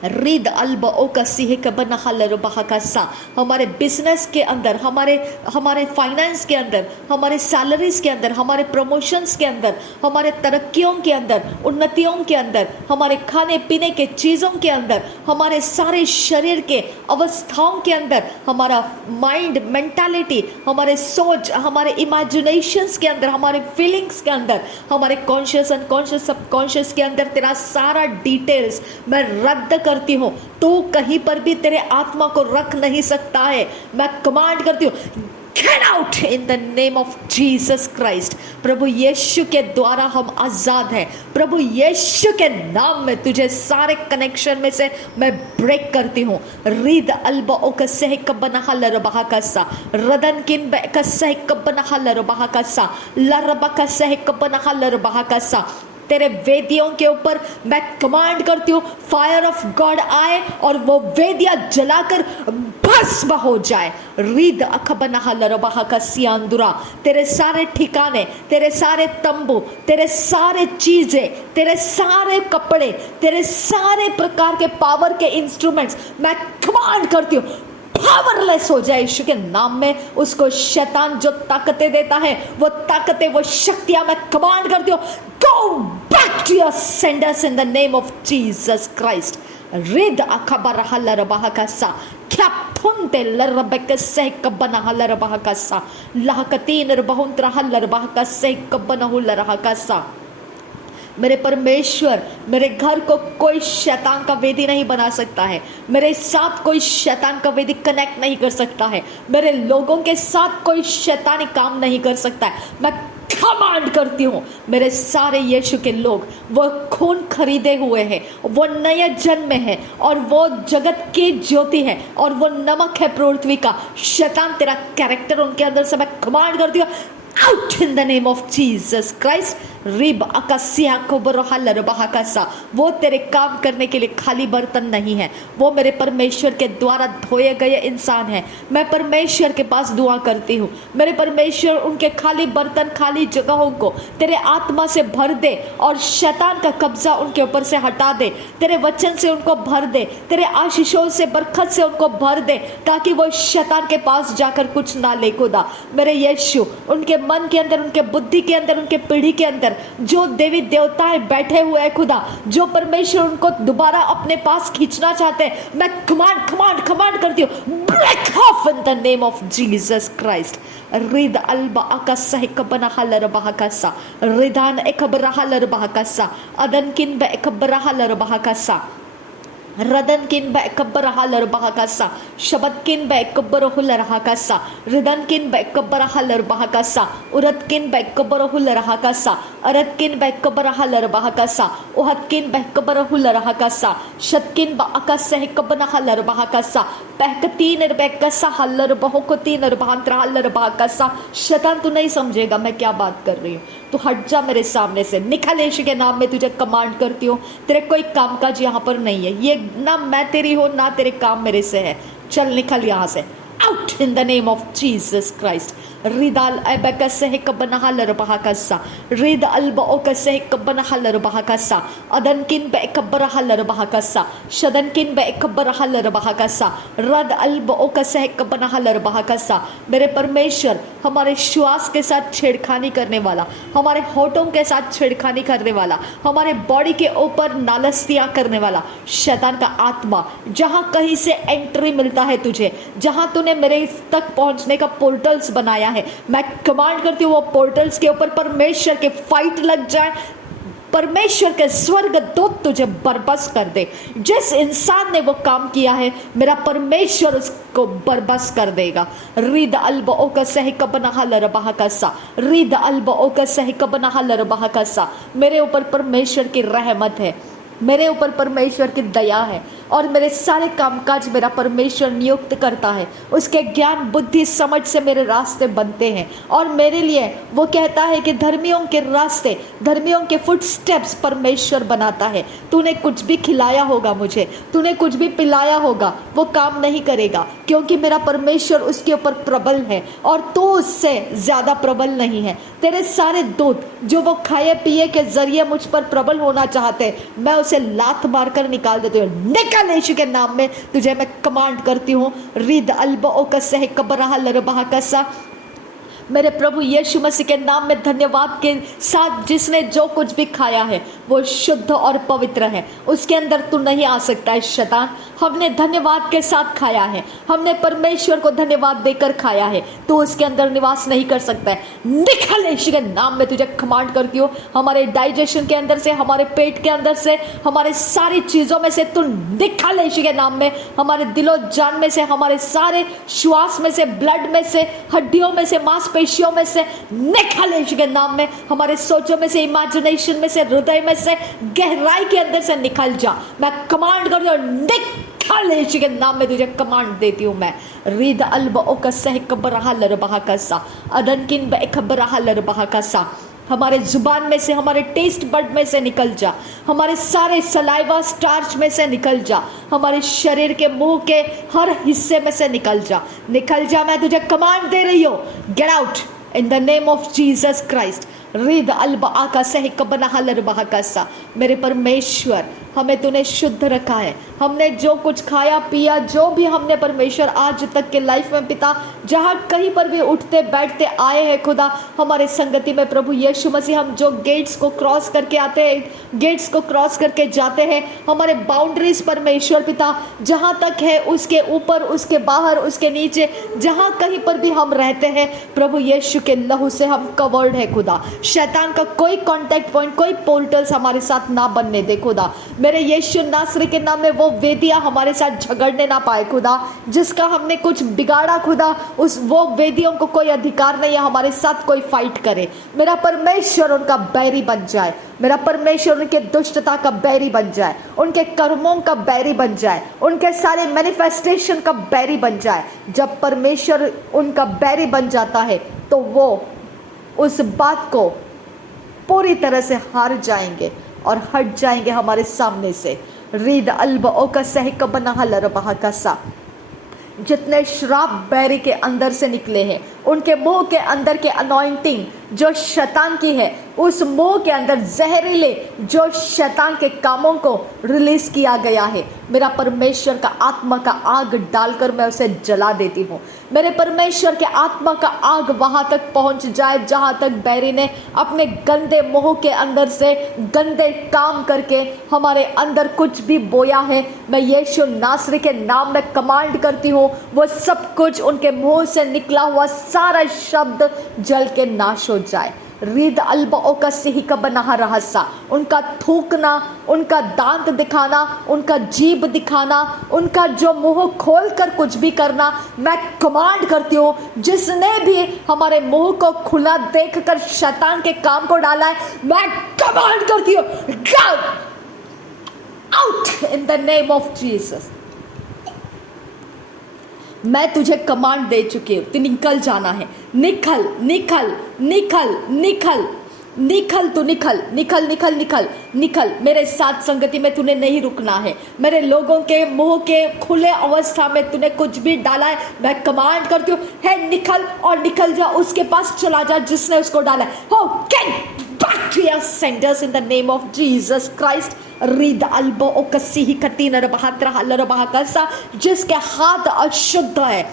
रिद अल्ब ओकसी कबन हलर बहकसा, हमारे बिजनेस के अंदर, हमारे फाइनेंस के अंदर, हमारे सैलरीज के अंदर, हमारे प्रमोशंस के अंदर, हमारे तरक्कियों के अंदर, उन्नतियों के अंदर, हमारे खाने पीने के चीज़ों के अंदर, हमारे सारे शरीर के अवस्थाओं के अंदर, हमारा माइंड मेंटालिटी, हमारे सोच, हमारे इमेजिनेशंस के अंदर, हमारे फीलिंग्स के अंदर, हमारे कॉन्शियस अनकॉन्शियस सबकॉन्शियस के अंदर तेरा सारा डिटेल्स मैं रद्द करती हूँ। तू कहीं पर भी तेरे आत्मा को रख नहीं सकता है। मैं कमांड करती हूँ, get out in the name of Jesus Christ. प्रभु यीशु के द्वारा हम आजाद हैं। प्रभु यीशु के नाम में तुझे सारे कनेक्शन में से मैं ब्रेक करती हूँ। रीद अल्बा ओकसह कबना हलर बहाकसा, रदन किन बेकसह कबना हलर बहाकसा, लरबकसह कबना हलर बहाकसा। तेरे वेदियों के ऊपर मैं कमांड करती हूँ, फायर ऑफ गॉड आए और वो वेदियां जलाकर भस्म हो जाए। रीद अखबना हलरबाह का सियांदुरा, तेरे सारे ठिकाने, तेरे सारे तंबू, तेरे सारे चीजें, तेरे सारे कपड़े, तेरे सारे प्रकार के पावर के इंस्ट्रूमेंट्स मैं कमांड करती हूँ पावरलेस हो जाए यीशु के नाम में। उसको शैतान जो ताकतें देता है, वो ताकतें, वो शक्तियां मैं कमांड करती हूँ, go back to your senders in the name of Jesus Christ. रिद अखबर हलर बहकसा, क्या फुनते लरबक से कबना हलर बहकसा, लहकतीन रबहुंत्र हलर बहकसे कबना हुलर हकसा। मेरे परमेश्वर, मेरे घर को कोई शैतान का वेदी नहीं बना सकता है, मेरे साथ कोई शैतान का वेदी कनेक्ट नहीं कर सकता है, मेरे लोगों के साथ कोई शैतानी काम नहीं कर सकता है। मैं कमांड करती हूँ, मेरे सारे यीशु के लोग वो खून खरीदे हुए हैं, वो नए जन्म में है और वो जगत की ज्योति है और वो नमक है पृथ्वी का। शैतान तेरा कैरेक्टर उनके अंदर से मैं कमांड करती हूँ, out in the name of Jesus Christ. रिब अकसिया को बरोहलर बहाकसा, वो तेरे काम करने के लिए खाली बर्तन नहीं है, वो मेरे परमेश्वर के द्वारा धोए गए इंसान है। मैं परमेश्वर के पास दुआ करती हूँ, मेरे परमेश्वर उनके खाली बर्तन, खाली जगहों को तेरे आत्मा से भर दे और शैतान का कब्जा उनके ऊपर से हटा दे, तेरे वचन से उनको भर दे, तेरे आशीषों से, बरकत से उनको भर दे, ताकि वो शैतान के पास जाकर कुछ ना ले। खुदा मेरे यीशु, उनके मन के अंदर, उनके बुद्धि के अंदर, उनके पीढ़ी के अंदर जो देवी देवताएं बैठे हुए हैं खुदा, जो परमेश्वर उनको दोबारा अपने पास खींचना चाहते हैं, मैं कमांड करती हूँ, break off in the name of Jesus Christ. रिद अल्बा अकसा हिकबना हलर बहकसा, रिदान एकबरा हलर बहकसा, अदनकिन बे एकबरा हलर बहकसा, रदनकिन बैकबर हलर बहकसा, शबतकिन बैकबर हुलर हकसा, रिदनकिन बैकबर हलर बहकसा, उरतकिन बैकबर हुलर हकसा, अरतकिन बैकबर हलर बहकसा, उहतकिन बैकबर हुलर हकसा, शतकिन बअकस हिकबन हलर बहकसा, पहकतीन बैकसा हलर बहुकतीन बहंत्र हलर बहकसा। शैतान तू नहीं समझेगा मैं क्या बात कर रही हूँ, तू हट जा मेरे सामने से, निकल यीशु के नाम में तुझे कमांड करती हूँ। तेरे कोई कामकाज यहाँ पर नहीं है, ये ना मैं तेरी हो ना तेरे काम मेरे से है, चल निकल यहाँ से, out in the name of Jesus Christ. रिदाल एबकसे हिकबन हलर बहकसा, रिद अल्बओकसे हिकबन हलर बहकसा, अदनकिन बैकबर हलर बहकसा, शदनकिन बैकबर हलर बहकसा, रद अल्बओकसे हिकबन हलर बहकसा। मेरे परमेश्वर, हमारे श्वास के साथ छेड़खानी करने वाला, हमारे होठों के साथ छेड़खानी करने वाला, हमारे बॉडी के ऊपर नालस्तियाँ करने वाला शैतान का आत्मा, जहाँ कहीं से एंट्री मिलता है तुझे, जहाँ तूने मेरे तक पहुँचने का पोर्टल्स बनाया है, मैं कमांड करती हूँ वो पोर्टल्स के ऊपर परमेश्वर के फाइट लग जाए, परमेश्वर के स्वर्ग दूत तुझे बर्बस कर दे। जिस इंसान ने वो काम किया है, मेरा परमेश्वर उसको बर्बस कर देगा। रिद अल्बओ का सहकबना हलर बहकसा, रिद अल्बओ का सहकबना हलर बहकसा। मेरे ऊपर परमेश्वर की रहमत है, मेरे ऊपर परमेश्वर की दया है, और मेरे सारे कामकाज मेरा परमेश्वर नियुक्त करता है। उसके ज्ञान, बुद्धि, समझ से मेरे रास्ते बनते हैं, और मेरे लिए वो कहता है कि धर्मियों के रास्ते, धर्मियों के फुटस्टेप्स परमेश्वर बनाता है। तूने कुछ भी खिलाया होगा मुझे, तूने कुछ भी पिलाया होगा, वो काम नहीं करेगा, क्योंकि मेरा परमेश्वर उसके ऊपर प्रबल है, और तू उससे ज़्यादा प्रबल नहीं है। तेरे सारे दूत जो वो खाए पिए के जरिए मुझ पर प्रबल होना चाहते, मैं उसे लात मारकर निकाल देती हूँ। निकल यीशु के नाम में तुझे मैं कमांड करती हूँ। रिद अल्बओ का सह कबरहा लरबहा कसा। मेरे प्रभु यीशु मसीह के नाम में धन्यवाद के साथ, जिसने जो कुछ भी खाया है वो शुद्ध और पवित्र है, उसके अंदर तू नहीं आ सकता है शैतान। हमने धन्यवाद के साथ खाया है, हमने परमेश्वर को धन्यवाद देकर खाया है, तू उसके अंदर निवास नहीं कर सकता है। निकल यीशु के नाम में तुझे कमांड करती हूँ। हमारे डाइजेशन के अंदर से, हमारे पेट के अंदर से, हमारे सारी चीज़ों में से तू निकल यीशु के नाम में। हमारे दिलो जान में से, हमारे सारे श्वास में से, ब्लड में से, हड्डियों में से, मांसपेशियों में से निकल यीशु के नाम में। हमारे सोचों में से, इमेजिनेशन में से, हृदय में से, गहराई के अंदर से निकल जा। मैं कमांड कर रही हूँ, निकल यीशु के नाम में तुझे कमांड देती हूँ मैं। रीद अल्बओ का सह कबरहा लरबहा कसा, अदनकिन बखबरहा लरबहा कसा। हमारे जुबान में से, हमारे टेस्ट बड में से निकल जा, हमारे सारे सलाइवा स्टार्च में से निकल जा, हमारे शरीर के मुंह के हर हिस्से में से निकल जा, निकल जा। मैं तुझे कमांड दे रही हूँ, get out in the name of Jesus Christ. रिद अल्बा का सह कबना हलर बहकसा। मेरे परमेश्वर, हमें तूने शुद्ध रखा है। हमने जो कुछ खाया पिया, जो भी हमने परमेश्वर आज तक के लाइफ में पिता, जहाँ कहीं पर भी उठते बैठते आए हैं खुदा, हमारे संगति में प्रभु यीशु मसीह, हम जो गेट्स को क्रॉस करके आते हैं, गेट्स को क्रॉस करके जाते हैं, हमारे बाउंड्रीज परमेश्वर पिता जहाँ तक है, उसके ऊपर, उसके बाहर, उसके नीचे, जहाँ कहीं पर भी हम रहते हैं, प्रभु यीशु के लहू से हम कवर्ड है खुदा। शैतान का कोई कॉन्टैक्ट पॉइंट, कोई पोर्टल्स हमारे साथ ना बनने दे खुदा। मेरे यीशु नासरी के नाम में वो वेदियां हमारे साथ झगड़ने ना पाए खुदा, जिसका हमने कुछ बिगाड़ा खुदा, उस वो वेदियों को कोई अधिकार नहीं है हमारे साथ कोई फाइट करे। मेरा परमेश्वर उनका बैरी बन जाए, मेरा परमेश्वर उनके दुष्टता का बैरी बन जाए, उनके कर्मों का बैरी बन जाए, उनके सारे मैनिफेस्टेशन का बैरी बन जाए। जब परमेश्वर उनका बैरी बन जाता है तो वो उस बात को पूरी तरह से हार जाएंगे और हट जाएंगे हमारे सामने से। रीद अल्ब ओका सहक बना हलर बहा का सा, जितने श्राप बैरी के अंदर से निकले हैं, उनके मुंह के अंदर के अनॉइंटिंग जो शैतान की है, उस मुंह के अंदर जहरीले जो शैतान के कामों को रिलीज किया गया है, मेरा परमेश्वर का आत्मा का आग डालकर मैं उसे जला देती हूँ। मेरे परमेश्वर के आत्मा का आग वहां तक पहुंच जाए जहां तक बैरी ने अपने गंदे मुंह के अंदर से गंदे काम करके हमारे अंदर कुछ भी बोया है। मैं यीशु नासरी के नाम में कमांड करती हूँ, वो सब कुछ उनके मुंह से निकला हुआ सारा शब्द जल के नाश हो जाए। रीद अल्बओ का सिही का बना रहा सा, उनका थूकना, उनका दांत दिखाना, उनका जीभ दिखाना, उनका जो मुंह खोल कर कुछ भी करना, मैं कमांड करती हूँ, जिसने भी हमारे मुंह को खुला देखकर शैतान के काम को डाला है, मैं कमांड करती हूँ, go out in the name of Jesus. मैं तुझे कमांड दे चुकी हूँ, तू निकल जाना है। निकल निकल निकल निकल निकल, तू निकल निकल निकल निकल निकल। मेरे साथ संगति में तूने नहीं रुकना है। मेरे लोगों के मुंह के खुले अवस्था में तूने कुछ भी डाला है, मैं कमांड करती हूँ, है निकल और निकल जा, उसके पास चला जा जिसने उसको डाला है। हो get back to your senders in the name of Jesus Christ. रीद अल्बो ओ कसी ही कती नर बहात्रा हलर बहाकसा, जिसके हाथ अशुद्ध है,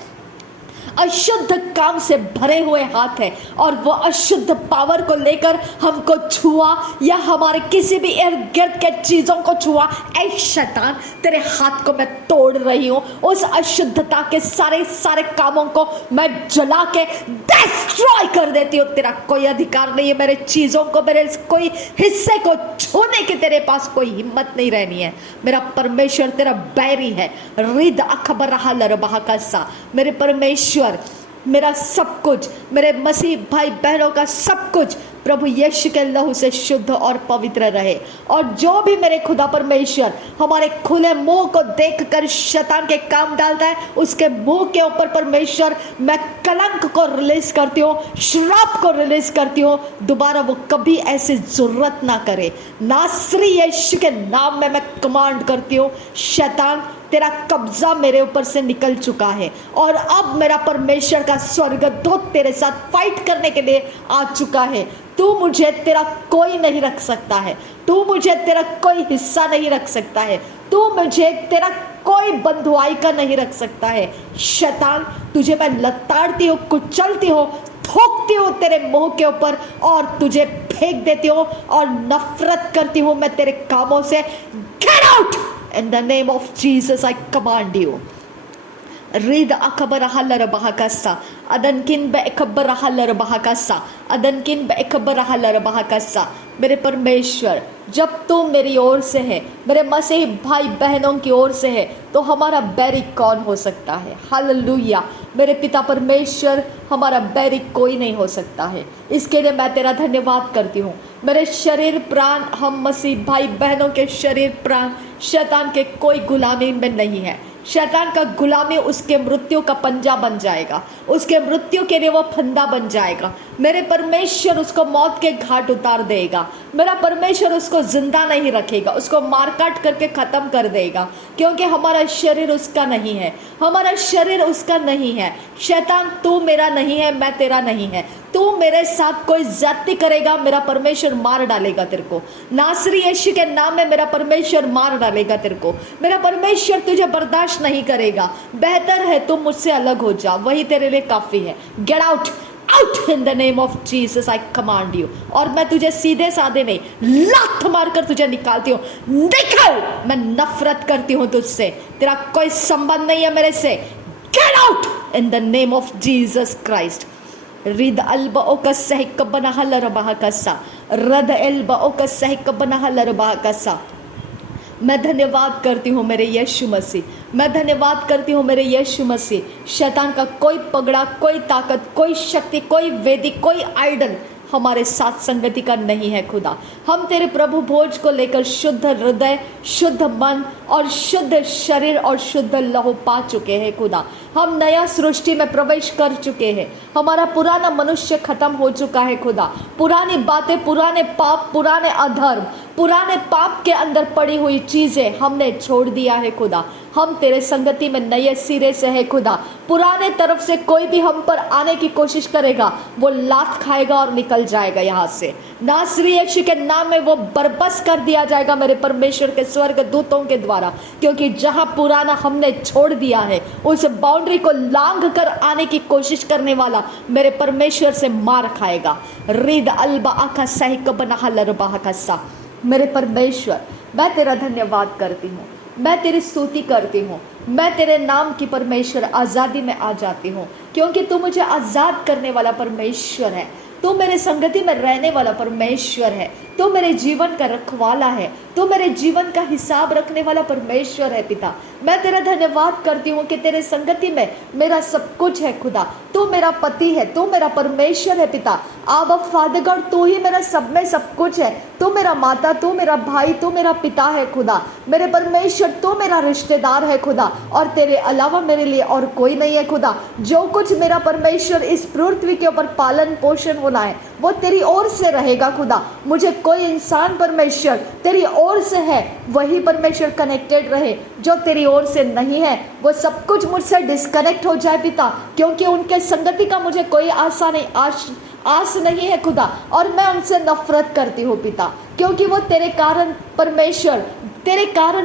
अशुद्ध काम से भरे हुए हाथ है, और वो अशुद्ध पावर को लेकर हमको छुआ या हमारे किसी भी इर्द गिर्द के चीजों को छुआ, ऐ शैतान तेरे हाथ को मैं तोड़ रही हूँ। उस अशुद्धता के सारे सारे कामों को मैं जला के डिस्ट्रॉय कर देती हूँ। तेरा कोई अधिकार नहीं है मेरे चीजों को, मेरे कोई हिस्से को छूने की तेरे पास कोई हिम्मत नहीं रहनी है। मेरा परमेश्वर तेरा बैरी है। रिद अखबर हलर बहाकसा, मेरे परमेश्वर, मेरा सब कुछ, मेरे मसीह भाई बहनों का सब कुछ प्रभु यीशु के लहू से शुद्ध और पवित्र रहे। और जो भी मेरे खुदा परमेश्वर हमारे खुले मुंह को देखकर शैतान के काम डालता है, उसके मुंह के ऊपर परमेश्वर मैं कलंक को रिलीज करती हूँ, श्राप को रिलीज करती हूँ। दोबारा वो कभी ऐसी जरूरत ना करे। नासरी यीशु के नाम में मैं कमांड करती हूँ, शैतान तेरा कब्जा मेरे ऊपर से निकल चुका है, और अब मेरा परमेश्वर का स्वर्गदूत तेरे साथ फाइट करने के लिए आ चुका है। तू मुझे तेरा कोई नहीं रख सकता है, तू मुझे तेरा कोई हिस्सा नहीं रख सकता है, तू मुझे तेरा कोई बंधुआई का नहीं रख सकता है। शैतान तुझे मैं लताड़ती हूँ, कुचलती हूँ, थोकती हूँ तेरे मुंह के ऊपर और तुझे फेंक देती हूँ और नफरत करती हूँ मैं तेरे कामों से। Get out in the name of Jesus, I command you. Read akbar halar bahakasa, adankin be akbar halar bahakasa, adankin be akbar halar bahakasa। मेरे परमेश्वर, जब तू मेरी ओर से है, मेरे मसीह भाई बहनों की ओर से है, तो हमारा बैरी कौन हो सकता है? हालेलुया। मेरे पिता परमेश्वर, हमारा बैरी कोई नहीं हो सकता है। इसके लिए मैं तेरा धन्यवाद करती हूँ। मेरे शरीर प्राण, हम मसीह भाई बहनों के शरीर प्राण शैतान के कोई गुलामी में नहीं है। शैतान का गुलामी उसके मृत्यु का पंजा बन जाएगा, उसके मृत्यु के लिए वो फंदा बन जाएगा। मेरे परमेश्वर उसको मौत के घाट उतार देगा। मेरा परमेश्वर उसको जिंदा नहीं रखेगा, उसको मार काट करके खत्म कर देगा, क्योंकि हमारा शरीर उसका नहीं है, हमारा शरीर उसका नहीं है। शैतान तू मेरा नहीं है, मैं तेरा नहीं है। तू मेरे साथ कोई ज्यादती करेगा, मेरा परमेश्वर मार डालेगा तेरे को। नासरी यीशु के नाम में मेरा परमेश्वर मार डालेगा तेरे को। मेरा परमेश्वर तुझे बर्दाश्त नहीं करेगा। बेहतर है तू मुझसे अलग हो जा, वही तेरे लिए काफी है। Get out, out in the name of Jesus, I command you. और मैं तुझे सीधे साधे नहीं, लात मारकर तुझे निकालती हूँ। निकल, मैं नफरत करती हूँ तुझसे, तेरा कोई संबंध नहीं है मेरे से। Get out in the name of Jesus Christ. रिद अल्बओ का सहक बना हलर बहाकसा, रद एल्बओ का सहक बना हलर बहाकसा। मैं धन्यवाद करती हूँ मेरे यीशु मसीह, मैं धन्यवाद करती हूँ मेरे यीशु मसीह। शैतान का कोई पगड़ा, कोई ताकत, कोई शक्ति, कोई वेदी, कोई आइडल हमारे साथ संगति का नहीं है खुदा। हम तेरे प्रभु भोज को लेकर शुद्ध हृदय, शुद्ध मन और शुद्ध शरीर और शुद्ध लहू पा चुके हैं खुदा। हम नया सृष्टि में प्रवेश कर चुके हैं। हमारा पुराना मनुष्य खत्म हो चुका है खुदा। पुरानी बातें, पुराने पाप, पुराने अधर्म, पुराने पाप के अंदर पड़ी हुई चीजें हमने छोड़ दिया है खुदा। हम तेरे संगति में नए सिरे से है खुदा। पुराने तरफ से कोई भी हम पर आने की कोशिश करेगा, वो लात खाएगा और निकल जाएगा यहाँ से। नासरी यीशु के नाम में वो बर्बस कर दिया जाएगा मेरे परमेश्वर के स्वर्ग दूतों के द्वारा, क्योंकि जहाँ पुराना हमने छोड़ दिया है, उस बाउंड्री को लांघ कर आने की कोशिश करने वाला मेरे परमेश्वर से मार खाएगा। रिद अलबा आका सही कबना लरबा हकसा। मेरे परमेश्वर, मैं तेरा धन्यवाद करती हूँ, मैं तेरी स्तुति करती हूँ। मैं तेरे नाम की परमेश्वर आज़ादी में आ जाती हूँ, क्योंकि तू मुझे आज़ाद करने वाला परमेश्वर है। तू मेरे संगति में रहने वाला परमेश्वर है। तू मेरे जीवन का रखवाला है। तू मेरे जीवन का हिसाब रखने वाला परमेश्वर है पिता। मैं तेरा धन्यवाद करती हूँ कि तेरे संगति में मेरा सब कुछ है खुदा। तू मेरा पति है, तू मेरा परमेश्वर है पिता। आबा फादर गॉड, तू ही मेरा सब में सब कुछ है। तू मेरा माता, तू मेरा भाई, तू मेरा पिता है खुदा। मेरे परमेश्वर, तू मेरा रिश्तेदार है खुदा, और तेरे अलावा मेरे लिए और कोई नहीं है खुदा। जो कुछ मेरा परमेश्वर इस पृथ्वी के ऊपर पालन पोषण होना है, वो तेरी ओर से रहेगा खुदा। मुझे कोई इंसान परमेश्वर तेरी ओर से है, वही परमेश्वर कनेक्टेड रहे। जो तेरी ओर से नहीं है, वो सब कुछ मुझसे डिस्कनेक्ट हो जाए पिता, क्योंकि उनके संगति का मुझे कोई आस नहीं है खुदा, और मैं उनसे नफरत करती हूँ पिता, क्योंकि वो तेरे कारण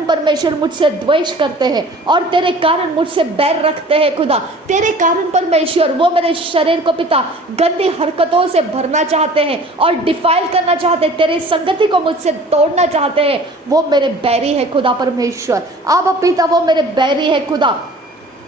परमेश्वर मुझसे द्वेष करते हैं, और तेरे कारण मुझसे बैर रखते हैं खुदा। तेरे कारण परमेश्वर वो मेरे शरीर को पिता गंदी हरकतों से भरना चाहते हैं और डिफाइल करना चाहते हैं, तेरी संगति को मुझसे तोड़ना चाहते हैं। वो मेरे बैरी है खुदा परमेश्वर। अब पिता वो मेरे बैरी है खुदा।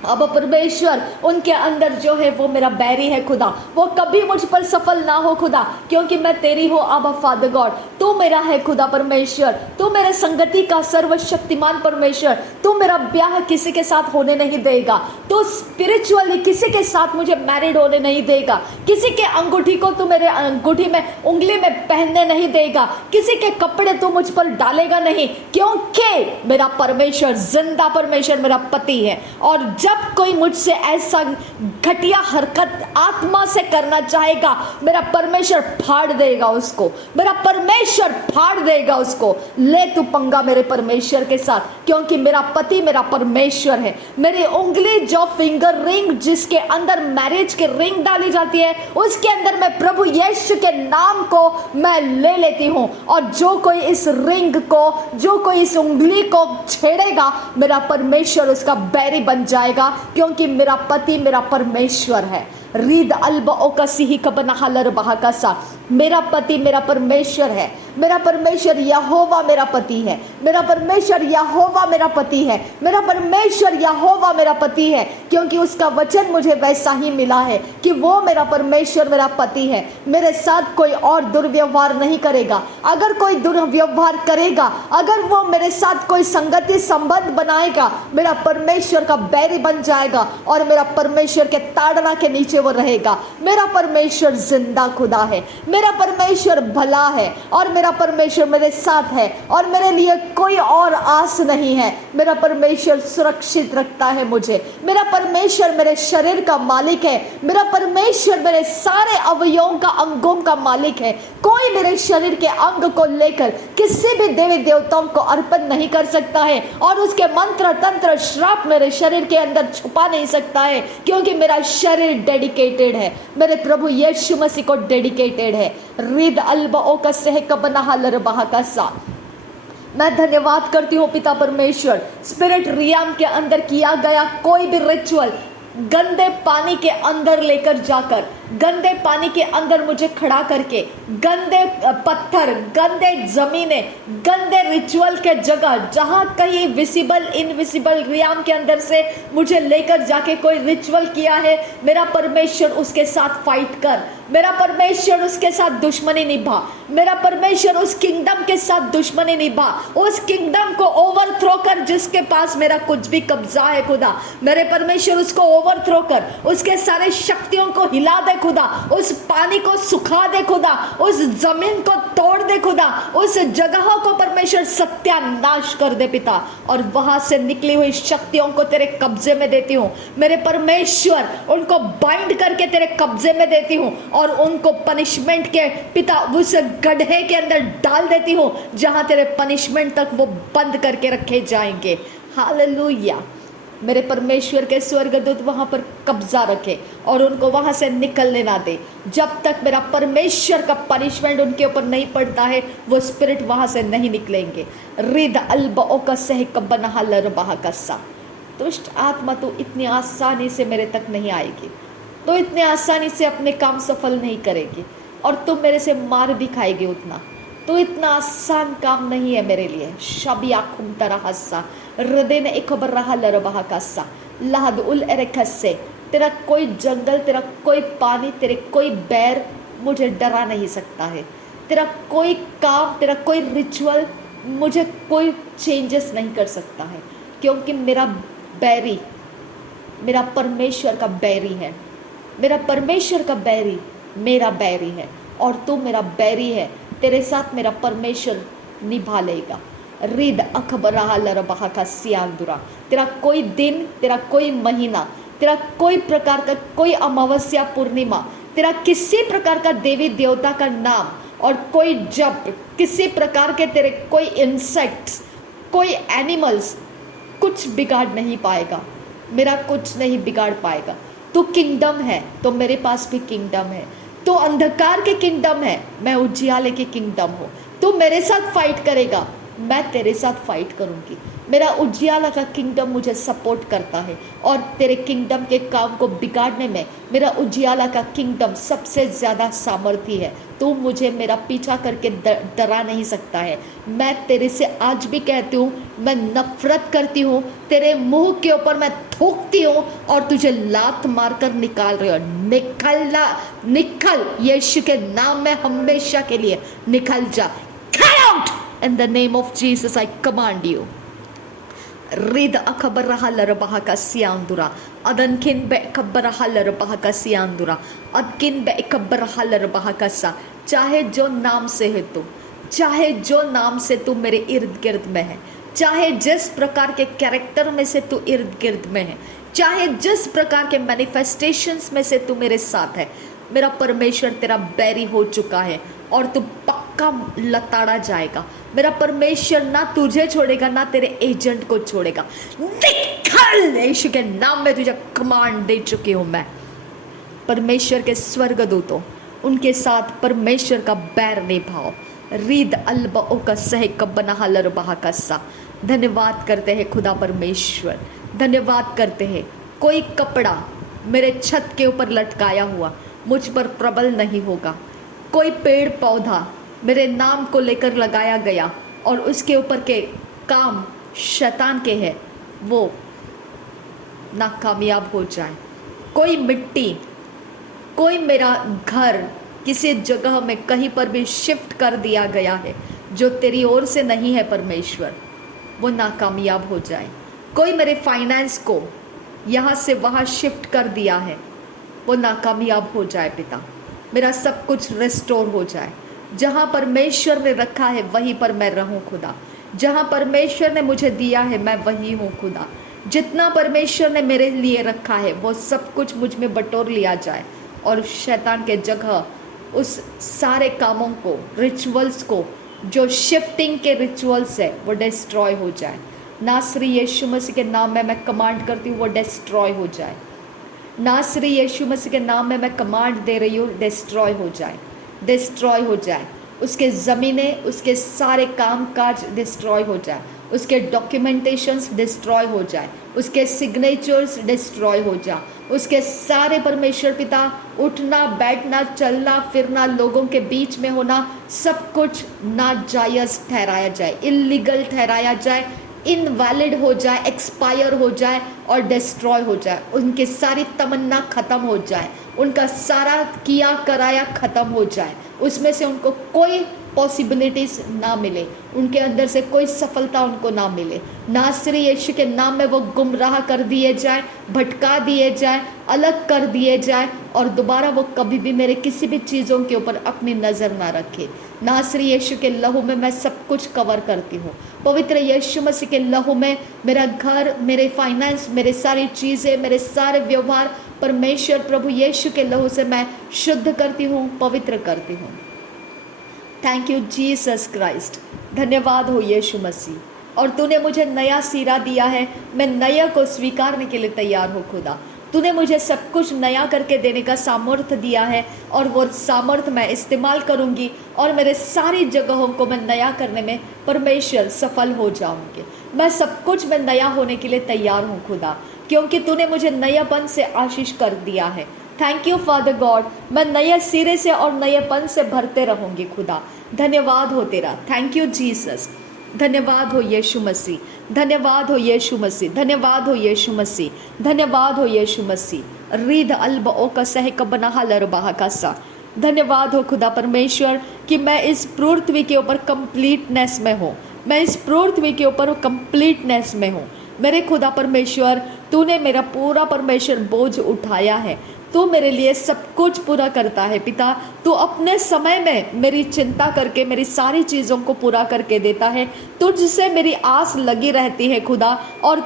अब परमेश्वर उनके अंदर जो है वो मेरा बैरी है खुदा। वो कभी मुझ पर सफल ना हो खुदा, क्योंकि मैं तेरी हूँ। आबा फादर गॉड, तू मेरा है खुदा परमेश्वर। तू मेरे संगति का सर्वशक्तिमान परमेश्वर। तू मेरा ब्याह किसी के साथ होने नहीं देगा। तू स्पिरिचुअली किसी के साथ मुझे मैरिड होने नहीं देगा। किसी के अंगूठी को तू मेरे अंगूठी में, उंगली में पहनने नहीं देगा। किसी के कपड़े तू मुझ पर डालेगा नहीं, क्योंकि मेरा परमेश्वर जिंदा परमेश्वर मेरा पति है। और जब कोई मुझसे ऐसा घटिया हरकत आत्मा से करना चाहेगा, मेरा परमेश्वर फाड़ देगा उसको। मेरा परमेश्वर फाड़ देगा उसको। ले तू पंगा मेरे परमेश्वर के साथ, क्योंकि मेरा पति मेरा परमेश्वर है। मेरी उंगली जो फिंगर रिंग जिसके अंदर मैरिज की रिंग डाली जाती है, उसके अंदर मैं प्रभु यीशु के नाम को मैं ले लेती हूँ। और जो कोई इस रिंग को, जो कोई इस उंगली को छेड़ेगा, मेरा परमेश्वर उसका बैरी बन जाएगा, क्योंकि मेरा पति मेरा परमेश्वर है। रीद अल्बा ओकसी कबना हलर बहाकसा। मेरा पति मेरा परमेश्वर है। मेरा परमेश्वर यहोवा मेरा पति है। मेरा परमेश्वर यहोवा मेरा पति है। मेरा परमेश्वर यहोवा मेरा पति है, क्योंकि उसका वचन मुझे वैसा ही मिला है कि वो मेरा परमेश्वर मेरा पति है। मेरे साथ कोई और दुर्व्यवहार नहीं करेगा। अगर कोई दुर्व्यवहार करेगा, अगर वो मेरे साथ कोई संगति संबंध बनाएगा, मेरा परमेश्वर का बैरी बन जाएगा और मेरा परमेश्वर के ताड़ना के नीचे वो रहेगा। मेरा परमेश्वर जिंदा खुदा है। मेरा परमेश्वर भला है और मेरा परमेश्वर मेरे साथ है, और मेरे लिए कोई और आस नहीं है। मेरा परमेश्वर सुरक्षित रखता है मुझे। मेरा परमेश्वर मेरे शरीर का मालिक है। मेरा परमेश्वर मेरे सारे अवयवों का, अंगों का मालिक है। कोई मेरे शरीर के अंग को लेकर किसी भी देवी देवताओं को अर्पण नहीं कर सकता है, और उसके मंत्र तंत्र श्राप मेरे शरीर के अंदर छुपा नहीं सकता है, क्योंकि मेरा शरीर डेडिकेटेड है, मेरे प्रभु यीशु मसीह को डेडिकेटेड है। रिद अल्बा ओका सह कबना हलर बहाकसा। मैं धन्यवाद करती हूँ पिता परमेश्वर। स्पिरिट रियाम के अंदर किया गया कोई भी रिचुअल गंदे पानी के अंदर लेकर जाकर, गंदे पानी के अंदर मुझे खड़ा करके, गंदे पत्थर, गंदे जमीनें, गंदे रिचुअल के जगह जहां कहीं विजिबल इनविजिबल रियाम के अंदर से मुझे लेकर जाके कोई रिचुअल किया है, मेरा परमेश्वर उसके साथ फाइट कर। मेरा परमेश्वर उसके साथ दुश्मनी निभा। मेरा परमेश्वर उस किंगडम के साथ दुश्मनी निभा। उस किंगडम को ओवरथ्रो कर जिसके पास मेरा कुछ भी कब्जा है खुदा। मेरे परमेश्वर उसको ओवरथ्रो कर, उसके सारे शक्तियों को हिला दे खुदा, उस पानी को सुखा दे खुदा, उस जमीन को तोड़ दे खुदा, उस जगहों को परमेश्वर सत्यानाश कर दे पिता, और वहां से निकली हुई शक्तियों को तेरे कब्जे में देती हूँ मेरे परमेश्वर, उनको बाइंड करके तेरे कब्जे में देती हूँ और उनको पनिशमेंट के पिता उस गड्ढे के अंदर डाल देती हूँ जहां तेरे पनिशमेंट तक वो बंद करके रखे जाएंगे। हालेलुया। मेरे परमेश्वर के स्वर्गदूत वहां पर कब्जा रखे और उनको वहां से निकलने ना दे। जब तक मेरा परमेश्वर का पनिशमेंट उनके ऊपर नहीं पड़ता है वो स्पिरिट वहां से नहीं निकलेंगे। रिद अल्बओ का सह कब्बनहा लरबाह कस्सा। दुष्ट आत्मा तो इतनी आसानी से मेरे तक नहीं आएगी, तो इतनी आसानी से अपने काम सफल नहीं करेगी और तुम मेरे से मार भी खाएगी उतना, तो इतना आसान काम नहीं है मेरे लिए। शबिया खुम तरह हस्सा हृदय ने एक खबर रहा लरबाह कस्सा लहद उल एरेखस्से। तेरा कोई जंगल, तेरा कोई पानी, तेरे कोई बैर मुझे डरा नहीं सकता है। तेरा कोई काम, तेरा कोई रिचुअल मुझे कोई चेंजेस नहीं कर सकता है, क्योंकि मेरा बैरी मेरा परमेश्वर का बैरी है। मेरा परमेश्वर का बैरी मेरा बैरी है और तू मेरा बैरी है। तेरे साथ मेरा परमेश्वर निभा लेगा। रिद अखबराह लरबाह का सियादुरा। तेरा कोई दिन, तेरा कोई महीना, तेरा कोई प्रकार का कोई अमावस्या पूर्णिमा, तेरा किसी प्रकार का देवी देवता का नाम और कोई जब किसी प्रकार के तेरे कोई इंसेक्ट्स, कोई एनिमल्स कुछ बिगाड़ नहीं पाएगा। मेरा कुछ नहीं बिगाड़ पाएगा। तू किंगडम है तो मेरे पास भी किंगडम है। तू अंधकार के किंगडम है, मैं उजियाले की किंगडम हूँ। तू मेरे साथ फाइट करेगा, मैं तेरे साथ फाइट करूँगी। मेरा उजियाला का किंगडम मुझे सपोर्ट करता है और तेरे किंगडम के काम को बिगाड़ने में मेरा उजियाला का किंगडम सबसे ज़्यादा सामर्थ्य है। तू मुझे मेरा पीछा करके डरा नहीं सकता है। मैं तेरे से आज भी कहती हूँ, मैं नफरत करती हूँ, तेरे मुंह के ऊपर मैं थूकती हूँ और तुझे लात मारकर निकाल रही हूँ। निकल यीशु के नाम में हमेशा के लिए निकल जा। Get out in the name of Jesus, I command you. रिद अखबरहा लरबाह का सियांदुरा अदनकिन बे अखबरहा लरबाह का सियांदुरा अदकिन बे अखबरहा लरबाह का सा। चाहे जो नाम से है तू, चाहे जो नाम से तू मेरे इर्द गिर्द में है, चाहे जिस प्रकार के कैरेक्टर में से तू इर्द गिर्द में है, चाहे जिस प्रकार के मैनिफेस्टेशंस में से तू मेरे साथ है, मेरा परमेश्वर तेरा बैरी हो चुका है और तू पक्का लताड़ा जाएगा। मेरा परमेश्वर ना तुझे छोड़ेगा ना तेरे एजेंट को छोड़ेगा। निकल यीशु के नाम में तुझे कमांड दे चुकी हूं मैं। परमेश्वर के स्वर्गदूतों, उनके साथ परमेश्वर का बैर निभाओ। रीद अल्बओ का सह कब्बनहा लरबाह का सा। धन्यवाद करते हैं खुदा परमेश्वर, धन्यवाद करते हैं। कोई कपड़ा मेरे छत के ऊपर लटकाया हुआ मुझ पर प्रबल नहीं होगा। कोई पेड़ पौधा मेरे नाम को लेकर लगाया गया और उसके ऊपर के काम शैतान के हैं, वो नाकामयाब हो जाए। कोई मिट्टी, कोई मेरा घर किसी जगह में कहीं पर भी शिफ्ट कर दिया गया है जो तेरी ओर से नहीं है परमेश्वर, वो नाकामयाब हो जाए। कोई मेरे फाइनेंस को यहाँ से वहाँ शिफ्ट कर दिया है, वो नाकामयाब हो जाए पिता। मेरा सब कुछ रिस्टोर हो जाए। जहाँ परमेश्वर ने रखा है वहीं पर मैं रहूं खुदा। जहाँ परमेश्वर ने मुझे दिया है मैं वही हूँ खुदा। जितना परमेश्वर ने मेरे लिए रखा है वो सब कुछ मुझ में बटोर लिया जाए और शैतान के जगह उस सारे कामों को, रिचुअल्स को, जो शिफ्टिंग के रिचुअल्स है, वो डिस्ट्रॉय हो जाए। नासरी यीशु मसीह के नाम में मैं कमांड करती हूँ वो डिस्ट्रॉय हो जाए। नासरी यीशु मसीह के नाम में मैं कमांड दे रही हूँ, डिस्ट्रॉय हो जाए, डिस्ट्रॉय हो जाए। उसके ज़मीनें, उसके सारे काम काज डिस्ट्रॉय हो जाए, उसके डॉक्यूमेंटेशंस डिस्ट्रॉय हो जाए, उसके सिग्नेचर्स डिस्ट्रॉय हो जाए, उसके सारे परमेश्वर पिता उठना बैठना चलना फिरना लोगों के बीच में होना सब कुछ नाजायज़ ठहराया जाए, इलीगल ठहराया जाए, इनवैलिड हो जाए, एक्सपायर हो जाए और डिस्ट्रॉय हो जाए। उनकी सारी तमन्ना ख़त्म हो जाए, उनका सारा किया कराया ख़त्म हो जाए, उसमें से उनको कोई पॉसिबिलिटीज़ ना मिले, उनके अंदर से कोई सफलता उनको ना मिले। नासरी यीशु के नाम में वो गुमराह कर दिए जाए, भटका दिए जाए, अलग कर दिए जाए, और दोबारा वो कभी भी मेरे किसी भी चीज़ों के ऊपर अपनी नज़र ना रखे। नासरी यीशु के लहू में मैं सब कुछ कवर करती हूँ। पवित्र यीशु मसीह के लहू में मेरा घर, मेरे फाइनेंस, मेरे सारी चीज़ें, मेरे सारे व्यवहार परमेश्वर प्रभु यीशु के लहू से मैं शुद्ध करती हूँ, पवित्र करती हूँ। Thank you Jesus Christ. धन्यवाद हो यीशु मसीह। और तूने मुझे नया सिरा दिया है, मैं नया को स्वीकारने के लिए तैयार हूँ खुदा। तूने मुझे सब कुछ नया करके देने का सामर्थ्य दिया है, और वो सामर्थ्य मैं इस्तेमाल करूँगी, और मेरे सारी जगहों को मैं नया करने में परमेश्वर सफल हो जाऊँगी। मैं सब कुछ में नया होने के लिए तैयार हूँ खुदा, क्योंकि तूने मुझे नयापन से आशीष कर दिया है। Thank you father God. मैं नए सिरे से और नएपन से भरते रहूँगी खुदा। धन्यवाद हो तेरा। Thank you Jesus. धन्यवाद हो यीशु मसीह। धन्यवाद हो यीशु मसीह। धन्यवाद हो यीशु मसीह। धन्यवाद हो यीशु मसीह। रीद अल्ब ओ का सह कबना हलर बाह का सा। धन्यवाद हो खुदा परमेश्वर कि मैं इस पृथ्वी के ऊपर कंप्लीटनेस में हूँ। मैं इस पृथ्वी के ऊपर कंप्लीटनेस में हूँ। मेरे खुदा परमेश्वर, तूने मेरा पूरा परमेश्वर बोझ उठाया है। तू मेरे लिए सब कुछ पूरा करता है पिता। तू अपने समय में मेरी चिंता करके मेरी सारी चीज़ों को पूरा करके देता है। तुझसे मेरी आस लगी रहती है खुदा, और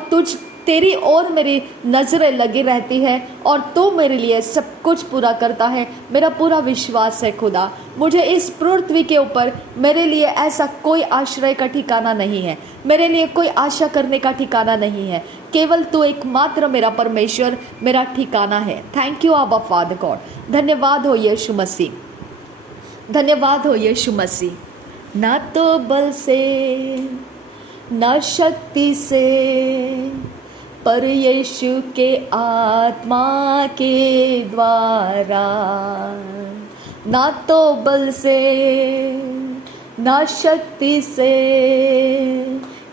तेरी ओर मेरी नज़रें लगी रहती है, और तू मेरे लिए सब कुछ पूरा करता है। मेरा पूरा विश्वास है खुदा। मुझे इस पृथ्वी के ऊपर मेरे लिए ऐसा कोई आश्रय का ठिकाना नहीं है, मेरे लिए कोई आशा करने का ठिकाना नहीं है। केवल तू एकमात्र मेरा परमेश्वर, मेरा ठिकाना है। थैंक यू आबा फादर गॉड। धन्यवाद हो यीशु मसीह। धन्यवाद हो यीशु मसीह। ना तो बल से ना शक्ति से, पर यीशु के आत्मा के द्वारा। ना तो बल से ना शक्ति से,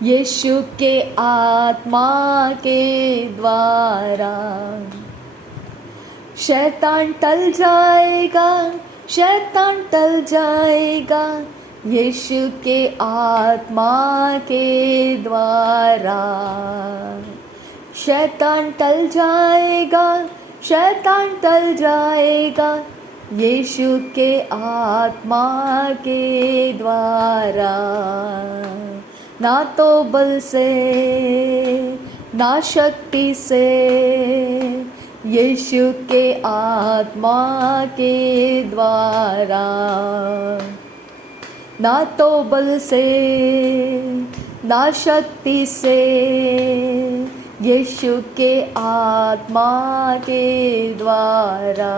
यीशु के आत्मा के द्वारा। शैतान टल जाएगा, शैतान टल जाएगा, यीशु के आत्मा के द्वारा। शैतान टल जाएगा, शैतान टल जाएगा, यीशु के आत्मा के द्वारा। ना तो बल से ना शक्ति से, यीशु के आत्मा के द्वारा। ना तो बल से ना शक्ति से, यीशु के आत्मा के द्वारा।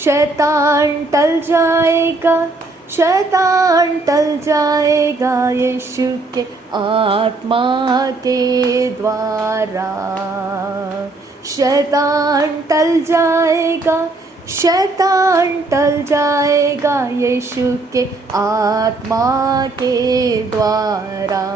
शैतान टल जाएगा, शैतान टल जाएगा, यीशु के आत्मा के द्वारा। शैतान टल जाएगा, शैतान टल जाएगा, यीशु के आत्मा के द्वारा।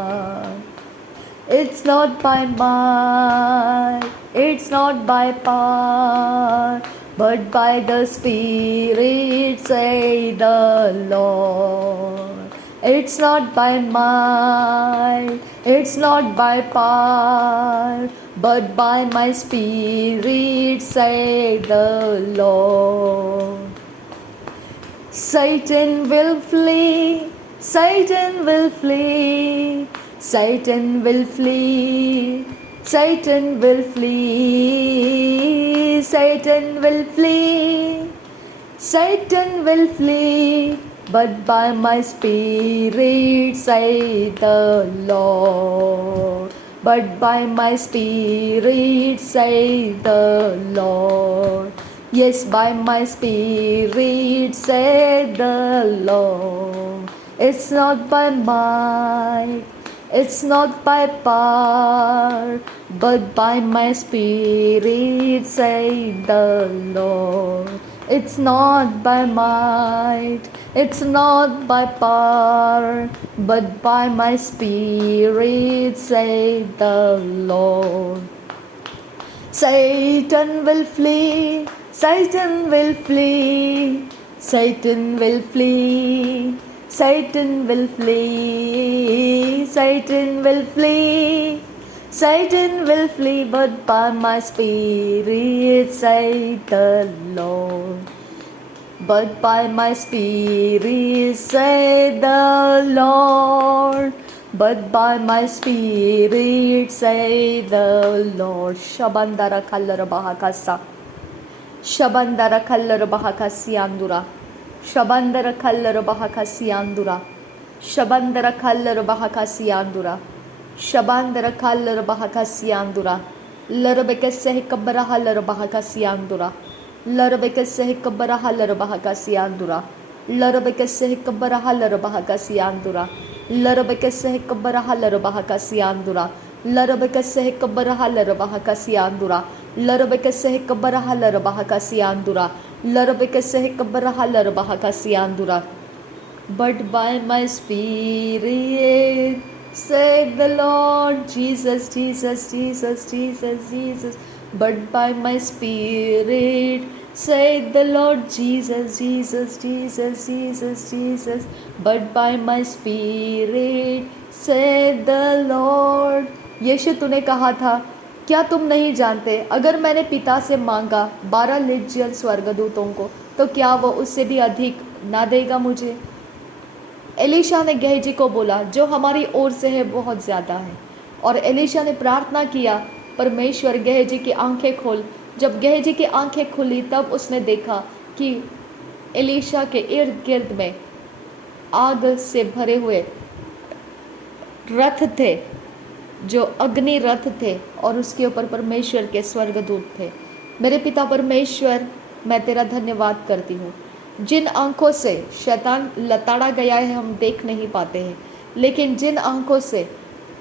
It's not by might, it's not by power, but by the Spirit, say the Lord. It's not by might, it's not by power, but by my Spirit, say the Lord. Satan will flee, Satan will flee, Satan will flee, Satan will flee, Satan will flee, Satan will flee, but by my Spirit, say the Lord. But by my Spirit, say the Lord. Yes, by my Spirit, say the Lord. It's not by might, it's not by power, but by my Spirit, say the Lord. It's not by might, it's not by power, but by my Spirit, say the Lord. Satan will flee, Satan will flee, Satan will flee, Satan will flee, Satan will flee, Satan will flee, but by my spirit, say the Lord. But by my spirit, say the Lord. But by my spirit, say the Lord. Shabandara kallara bahakasa. Shabandara kallara bahakasi andura. Shabandara kallara bahakasi andura. Shabandara kallara bahakasi andura. Shabandara kallara bahakasi andura. Larabekase kabara halara bahakasi andura. Larabekase kabara halara bahakasi andura. Larabekase kabara halara bahakasi andura. Larabekase kabara halara bahakasi andura. Larabekase kabara halara bahakasi andura. Larabekase kabara halara bahakasi andura. Larabekase kabara halara bahakasi andura. But by my spirit, said the Lord, Jesus, Jesus, Jesus, Jesus, Jesus. But by my spirit, said the Lord, Jesus, Jesus, Jesus, Jesus, Jesus. But by my spirit, said the Lord. यीशु तूने कहा था, क्या तुम नहीं जानते, अगर मैंने पिता से मांगा 12 लेजियन स्वर्गदूतों को, तो क्या वो उससे भी अधिक ना देगा मुझे। एलीशा ने गेहजी को बोला, जो हमारी ओर से है बहुत ज़्यादा है। और एलीशा ने प्रार्थना किया, परमेश्वर गेहजी की आंखें खोल। जब गेहजी की आंखें खुली तब उसने देखा कि एलीशा के इर्द गिर्द में आग से भरे हुए रथ थे, जो अग्नि रथ थे, और उसके ऊपर परमेश्वर के स्वर्गदूत थे। मेरे पिता परमेश्वर, मैं तेरा धन्यवाद करती हूँ। जिन आंखों से शैतान लताड़ा गया है हम देख नहीं पाते हैं, लेकिन जिन आंखों से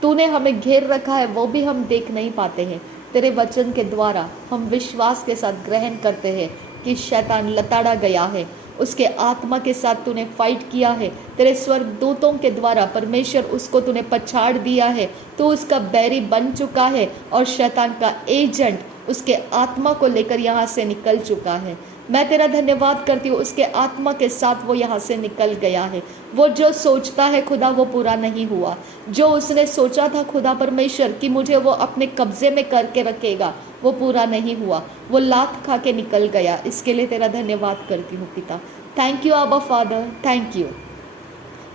तूने हमें घेर रखा है वो भी हम देख नहीं पाते हैं। तेरे वचन के द्वारा हम विश्वास के साथ ग्रहण करते हैं कि शैतान लताड़ा गया है, उसके आत्मा के साथ तूने फाइट किया है। तेरे स्वर्गदूतों के द्वारा परमेश्वर उसको तूने पछाड़ दिया है। तू उसका बैरी बन चुका है और शैतान का एजेंट उसके आत्मा को लेकर यहाँ से निकल चुका है। मैं तेरा धन्यवाद करती हूँ, उसके आत्मा के साथ वो यहाँ से निकल गया है। वो जो सोचता है खुदा वो पूरा नहीं हुआ। जो उसने सोचा था खुदा परमेश्वर कि मुझे वो अपने कब्जे में करके रखेगा, वो पूरा नहीं हुआ। वो लात खा के निकल गया। इसके लिए तेरा धन्यवाद करती हूँ पिता। थैंक यू आबा फादर, थैंक यू,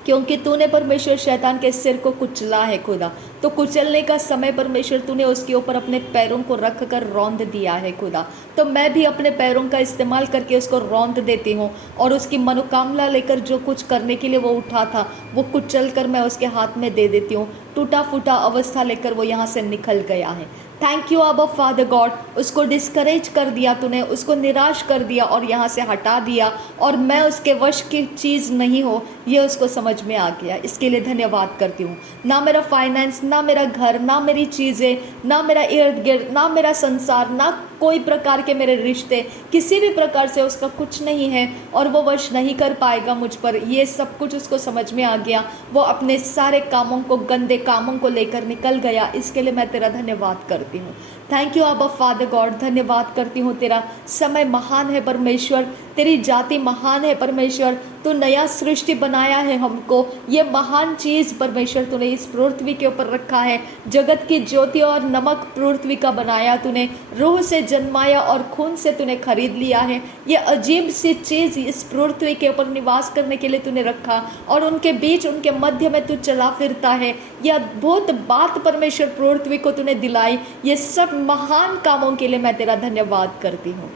क्योंकि तूने परमेश्वर शैतान के सिर को कुचला है खुदा। तो कुचलने का समय परमेश्वर तूने उसके ऊपर अपने पैरों को रख कर रौंद दिया है खुदा। तो मैं भी अपने पैरों का इस्तेमाल करके उसको रौंद देती हूँ, और उसकी मनोकामना लेकर जो कुछ करने के लिए वो उठा था वो कुचल कर मैं उसके हाथ में दे देती हूँ। टूटा फूटा अवस्था लेकर वो यहाँ से निकल गया है। थैंक यू आबा फादर गॉड, उसको डिस्करेज कर दिया तूने, उसको निराश कर दिया और यहाँ से हटा दिया, और मैं उसके वश की चीज़ नहीं हो ये उसको समझ में आ गया। इसके लिए धन्यवाद करती हूँ। ना मेरा फाइनेंस, ना मेरा घर, ना मेरी चीज़ें, ना मेरा इर्द गिर्द, ना मेरा संसार, ना कोई प्रकार के मेरे रिश्ते, किसी भी प्रकार से उसका कुछ नहीं है और वो वश नहीं कर पाएगा मुझ पर। ये सब कुछ उसको समझ में आ गया। वो अपने सारे कामों को, गंदे कामों को लेकर निकल गया। इसके लिए मैं तेरा धन्यवाद करती हूँ। थैंक यू आबा फादर गॉड, धन्यवाद करती हूँ। तेरा समय महान है परमेश्वर, तेरी जाति महान है परमेश्वर। तू नया सृष्टि बनाया है हमको, ये महान चीज़ परमेश्वर तूने इस पृथ्वी के ऊपर रखा है। जगत की ज्योति और नमक पृथ्वी का बनाया तूने, रूह से जन्माया और खून से तूने खरीद लिया है। ये अजीब सी चीज़ इस पृथ्वी के ऊपर निवास करने के लिए तूने रखा, और उनके बीच, उनके मध्य में तू चला फिरता है। यह अद्भुत बात परमेश्वर पृथ्वी को तूने दिलाई। ये सब महान कामों के लिए मैं तेरा धन्यवाद करती हूँ।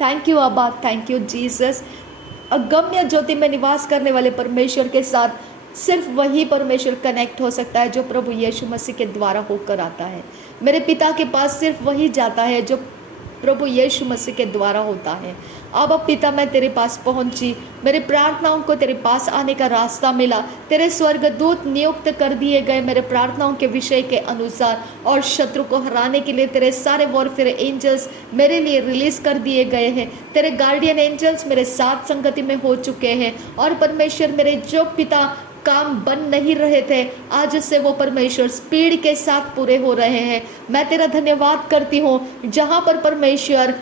थैंक यू अब्बा, थैंक यू जीसस। अगम्य ज्योति में निवास करने वाले परमेश्वर के साथ सिर्फ वही परमेश्वर कनेक्ट हो सकता है जो प्रभु यीशु मसीह के द्वारा होकर आता है। मेरे पिता के पास सिर्फ वही जाता है जो प्रभु यीशु मसीह के द्वारा होता है। अब पिता मैं तेरे पास पहुंची, मेरी प्रार्थनाओं को तेरे पास आने का रास्ता मिला। तेरे स्वर्गदूत नियुक्त कर दिए गए मेरे प्रार्थनाओं के विषय के अनुसार, और शत्रु को हराने के लिए तेरे सारे वॉरफेयर एंजल्स मेरे लिए रिलीज कर दिए गए हैं। तेरे गार्डियन एंजल्स मेरे साथ संगति में हो चुके हैं, और परमेश्वर मेरे जो पिता काम बन नहीं रहे थे आज से वो परमेश्वर स्पीड के साथ पूरे हो रहे हैं। मैं तेरा धन्यवाद करती हूँ। जहाँ पर परमेश्वर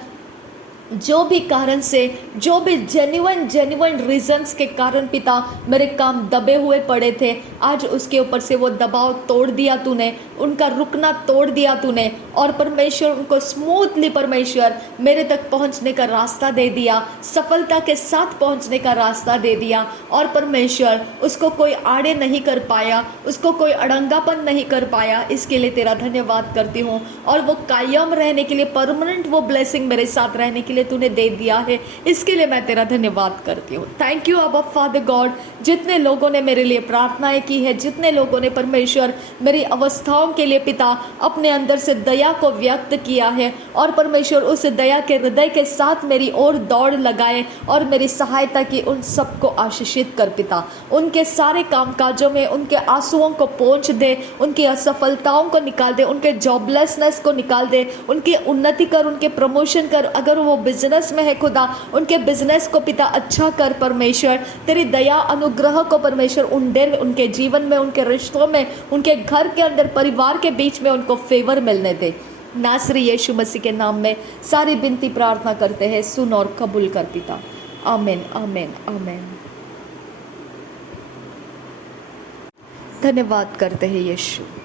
जो भी कारण से, जो भी जेन्युइन रीजंस के कारण पिता मेरे काम दबे हुए पड़े थे, आज उसके ऊपर से वो दबाव तोड़ दिया तूने, उनका रुकना तोड़ दिया तूने, और परमेश्वर उनको स्मूथली परमेश्वर मेरे तक पहुंचने का रास्ता दे दिया, सफलता के साथ पहुंचने का रास्ता दे दिया। और परमेश्वर उसको कोई आड़े नहीं कर पाया, उसको कोई अड़ंगापन नहीं कर पाया। इसके लिए तेरा धन्यवाद करती हूँ। और वो कायम रहने के लिए, परमानेंट वो ब्लेसिंग मेरे साथ रहने के लिए तूने दे दिया है, इसके लिए मैं तेरा धन्यवाद करती हूँ। थैंक यू अबा फादर गॉड। जितने लोगों ने मेरे लिए प्रार्थनाएं की है, जितने लोगों ने परमेश्वर मेरी अवस्थाओं के लिए पिता अपने अंदर से दया को व्यक्त किया है, और परमेश्वर उस दया के हृदय के साथ मेरी ओर दौड़ लगाए और मेरी सहायता की, उन सबको आशीषित कर पिता। उनके सारे कामकाजों में उनके आंसुओं को पोंछ दे, उनकी असफलताओं को निकाल दे, उनके जॉबलेसनेस को निकाल दे, उनकी उन्नति कर, उनके प्रमोशन कर। अगर वो बिजनेस में है खुदा, उनके बिजनेस को पिता अच्छा कर परमेश्वर। तेरी दया अनुग्रह को परमेश्वर उनके जीवन में, उनके रिश्तों में, उनके घर के अंदर, परिवार के बीच में उनको फेवर मिलने दे। नासरी यीशु मसीह के नाम में सारी विनती प्रार्थना करते हैं, सुन और कबूल कर पिता। आमीन आमीन आमीन। धन्यवाद करते हैं यीशु।